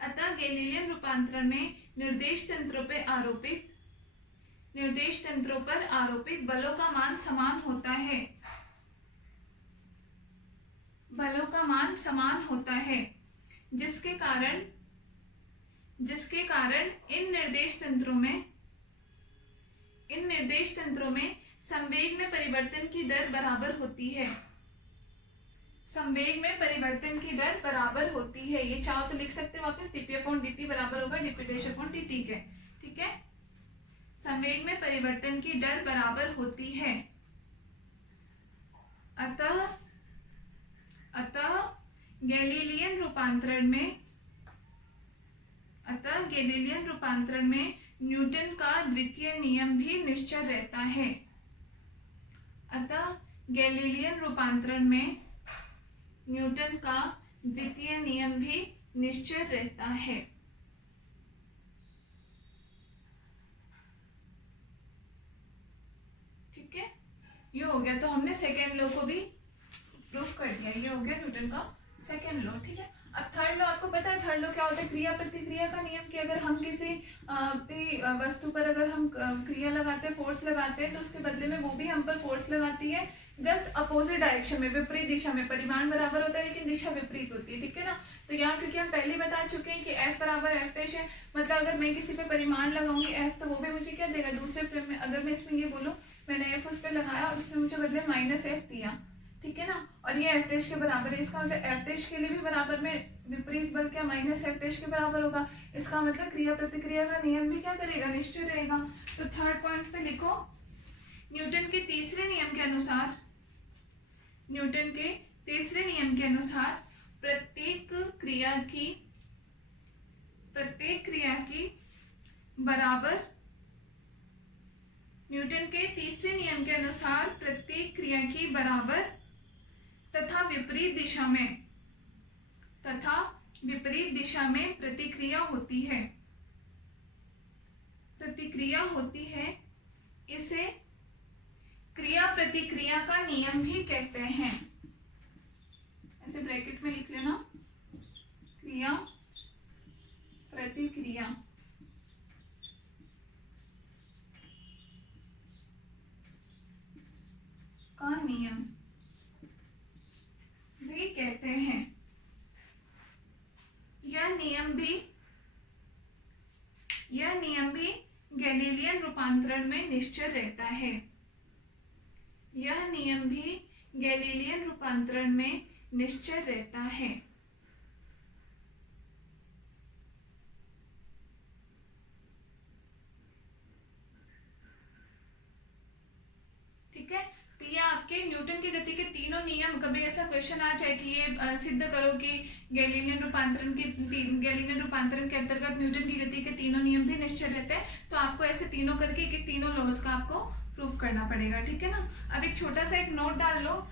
अतः गैलीलियन रूपांतरण में निर्देश तंत्रों पे आरोपित, निर्देश तंत्रों पर आरोपित बलों का मान समान होता है, बलों का मान समान होता है, जिसके कारण, जिसके कारण इन निर्देश तंत्रों में, इन निर्देश तंत्रों में संवेग में परिवर्तन की दर बराबर होती है, संवेग में परिवर्तन की दर बराबर होती है। ये चाहो तो लिख सकते हो वापस, dp अपॉन dt बराबर होगा dp डैश अपॉन dt के, ठीक है। संवेग में परिवर्तन की दर बराबर होती है, अतः, अतः गैलीलियन रूपांतरण में, अतः गैलीलियन रूपांतरण में न्यूटन का द्वितीय नियम भी निश्चल रहता है, अतः गैलीलियन रूपांतरण में न्यूटन का द्वितीय नियम भी निश्चल रहता है, ठीक है। ये हो गया, तो हमने सेकेंड लॉ को भी प्रूव कर दिया, ये हो गया न्यूटन का सेकेंड लॉ, ठीक है। अब थर्ड लॉ आपको पता है, थर्ड लॉ क्या होता है, क्रिया प्रतिक्रिया का नियम, कि अगर हम किसी भी वस्तु पर अगर हम क्रिया लगाते हैं, फोर्स लगाते हैं, तो उसके बदले में वो भी हम पर फोर्स लगाती है, जस्ट अपोजिट डायरेक्शन में, विपरीत दिशा में। परिमाण बराबर होता है लेकिन दिशा विपरीत होती है, ठीक है ना। तो यहाँ क्योंकि हम पहले बता चुके हैं कि F बराबर F डैश है, मतलब अगर मैं किसी पे परिमाण लगाऊंगी F, तो वो भी मुझे क्या देगा दूसरे फ्रेम में। अगर मैं इसमें ये बोलूँ मैंने F उस पर लगाया और उसने मुझे बदले -F दिया, ठीक है ना, और ये F डैश के बराबर है, इसका मतलब F डैश के लिए भी बराबर में विपरीत बल क्या -F डैश के बराबर होगा। इसका मतलब क्रिया प्रतिक्रिया का नियम भी क्या करेगा, निश्चल रहेगा। तो थर्ड पॉइंट पे लिखो, न्यूटन के तीसरे नियम के अनुसार, न्यूटन के तीसरे नियम के अनुसार प्रत्येक प्रत्येक क्रिया की बराबर, न्यूटन के तीसरे नियम के अनुसार प्रत्येक क्रिया की बराबर तथा विपरीत दिशा में प्रतिक्रिया होती है। इसे क्रिया प्रतिक्रिया का नियम भी कहते हैं। ऐसे ब्रैकेट में लिख लेना, क्रिया प्रतिक्रिया का नियम भी कहते हैं। यह नियम भी गैलीलियन रूपांतरण में निश्चल रहता है। यह नियम भी गैलीलियन रूपांतरण में निश्चल रहता है। ठीक है, तो ये आपके न्यूटन की गति के तीनों नियम, कभी ऐसा क्वेश्चन आ जाए कि ये सिद्ध करो कि गैलीलियन रूपांतरण के अंतर्गत न्यूटन की गति के तीनों नियम भी निश्चल रहते हैं, तो आपको ऐसे तीनों करके एक तीनों लॉज का आपको प्रूफ करना पड़ेगा। ठीक है ना। अब एक छोटा सा एक नोट डाल लो,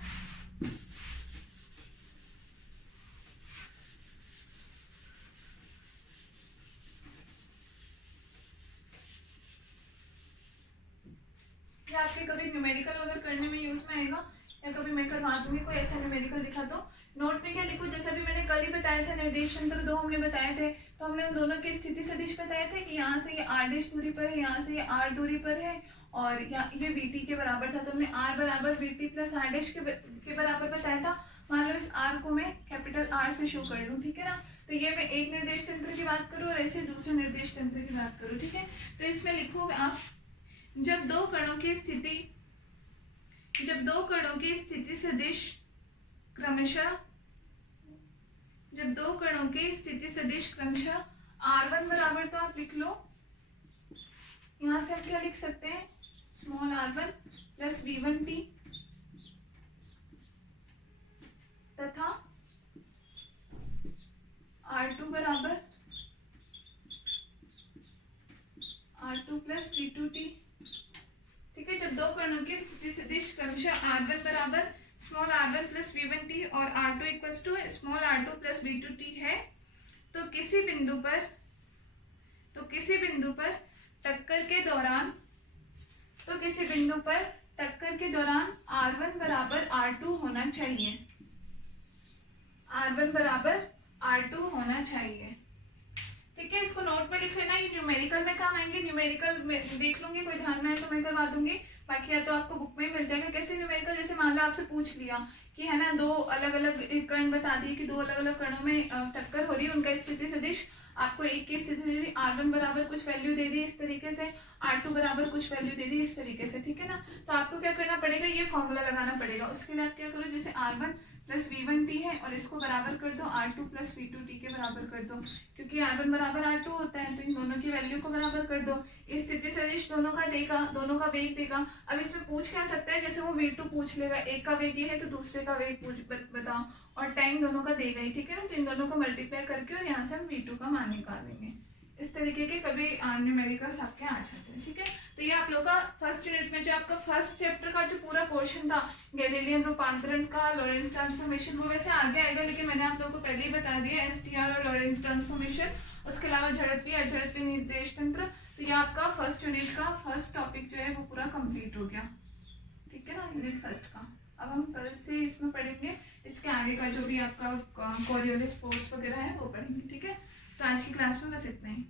या आपके कभी न्यूमेरिकल वगैरह करने में यूज में आएगा, या कभी मैं करवा दूंगी कोई ऐसा न्यूमेरिकल दिखा दो। नोट में क्या लिखो, जैसा भी मैंने कल ही बताया था, निर्देश तंत्र 2 हमने बताए थे, तो हमने उन दोनों के स्थिति सदिश बताए थे कि यहाँ से ये r' दूरी पर है, यहाँ से ये r दूरी पर है, और ये vt के बराबर था, तो हमने r बराबर vt प्लस r' के बराबर बताया था। मान लो इस r को मैं कैपिटल R से शो कर लूँ, ठीक है ना। तो ये मैं एक निर्देश तंत्र की बात करूँ और ऐसे दूसरे निर्देश तंत्र की बात करूँ, ठीक है। तो इसमें लिखो आप, जब दो कणों की स्थिति सदिश क्रमशः r1 बराबर, तो आप लिख लो, यहाँ से आप क्या लिख सकते हैं, स्मॉल r1 प्लस v1t तथा r2 बराबर r2 प्लस v2t। ठीक है, जब दो कणों की स्थिति सदिश क्रमशः r1 बराबर स्मॉल r1 प्लस v1t और r2 equals to small r2 plus v2t है, तो किसी बिंदु पर टक्कर के दौरान r1 बराबर r2 होना चाहिए। r1 बराबर r2 होना चाहिए। ठीक है, इसको नोट में लिख लेना, ये न्यूमेरिकल में काम आएंगे। न्यूमेरिकल में देख लूंगी, कोई ध्यान में आए तो मैं करवा दूंगी, बाकी या तो आपको बुक में ही मिल जाएगा। कैसे न्यूमेरिकल, जैसे मान लो आपसे पूछ लिया कि है ना, दो अलग अलग कण बता दिए कि दो अलग अलग कणों में टक्कर हो रही है, उनका स्थिति सदिश, आपको एक की स्थिति सदिश r1 बराबर कुछ वैल्यू दे दी इस तरीके से, r2 बराबर कुछ वैल्यू दे दी इस तरीके से। ठीक है ना, तो आपको क्या करना पड़ेगा, ये फॉर्मूला लगाना पड़ेगा। उसके लिए आप क्या करो, जैसे r1 प्लस v1t है और इसको बराबर कर दो r2 प्लस v2t के बराबर कर दो, क्योंकि r1 बराबर r2 होता है, तो इन दोनों की वैल्यू को बराबर कर दो। इस स्थिति सदिश दोनों का वेग देगा। अब इसमें पूछ क्या सकता है, जैसे वो v2 पूछ लेगा, एक का वेग ये है तो दूसरे का वेग बताओ, और टाइम दोनों का देगा ही। ठीक है ना, तो इन दोनों को मल्टीप्लाई करके और यहाँ से हम v2 का मान निकालेंगे। इस तरीके के कभी न्यूमेरिकल्स आपके आ जाते हैं। ठीक है, तो ये आप लोग का फर्स्ट यूनिट में जो आपका फर्स्ट चैप्टर का जो पूरा पोर्शन था गैलीलियन रूपांतरण का, लॉरेंज ट्रांसफॉर्मेशन, वो वैसे आगे आएगा, लेकिन मैंने आप लोगों को पहले ही बता दिया STR और लॉरेंज ट्रांसफॉर्मेशन, उसके अलावा जड़त्वीय अजड़त्वीय निर्देश तंत्र। तो ये आपका फर्स्ट यूनिट का फर्स्ट टॉपिक जो है वो पूरा कंप्लीट हो गया। ठीक है ना, यूनिट फर्स्ट का। अब हम कल से इसमें पढ़ेंगे इसके आगे का जो भी आपका कोरियोलिस फोर्स वगैरह है वो पढ़ेंगे। ठीक है, तो आज की क्लास में बस इतना ही।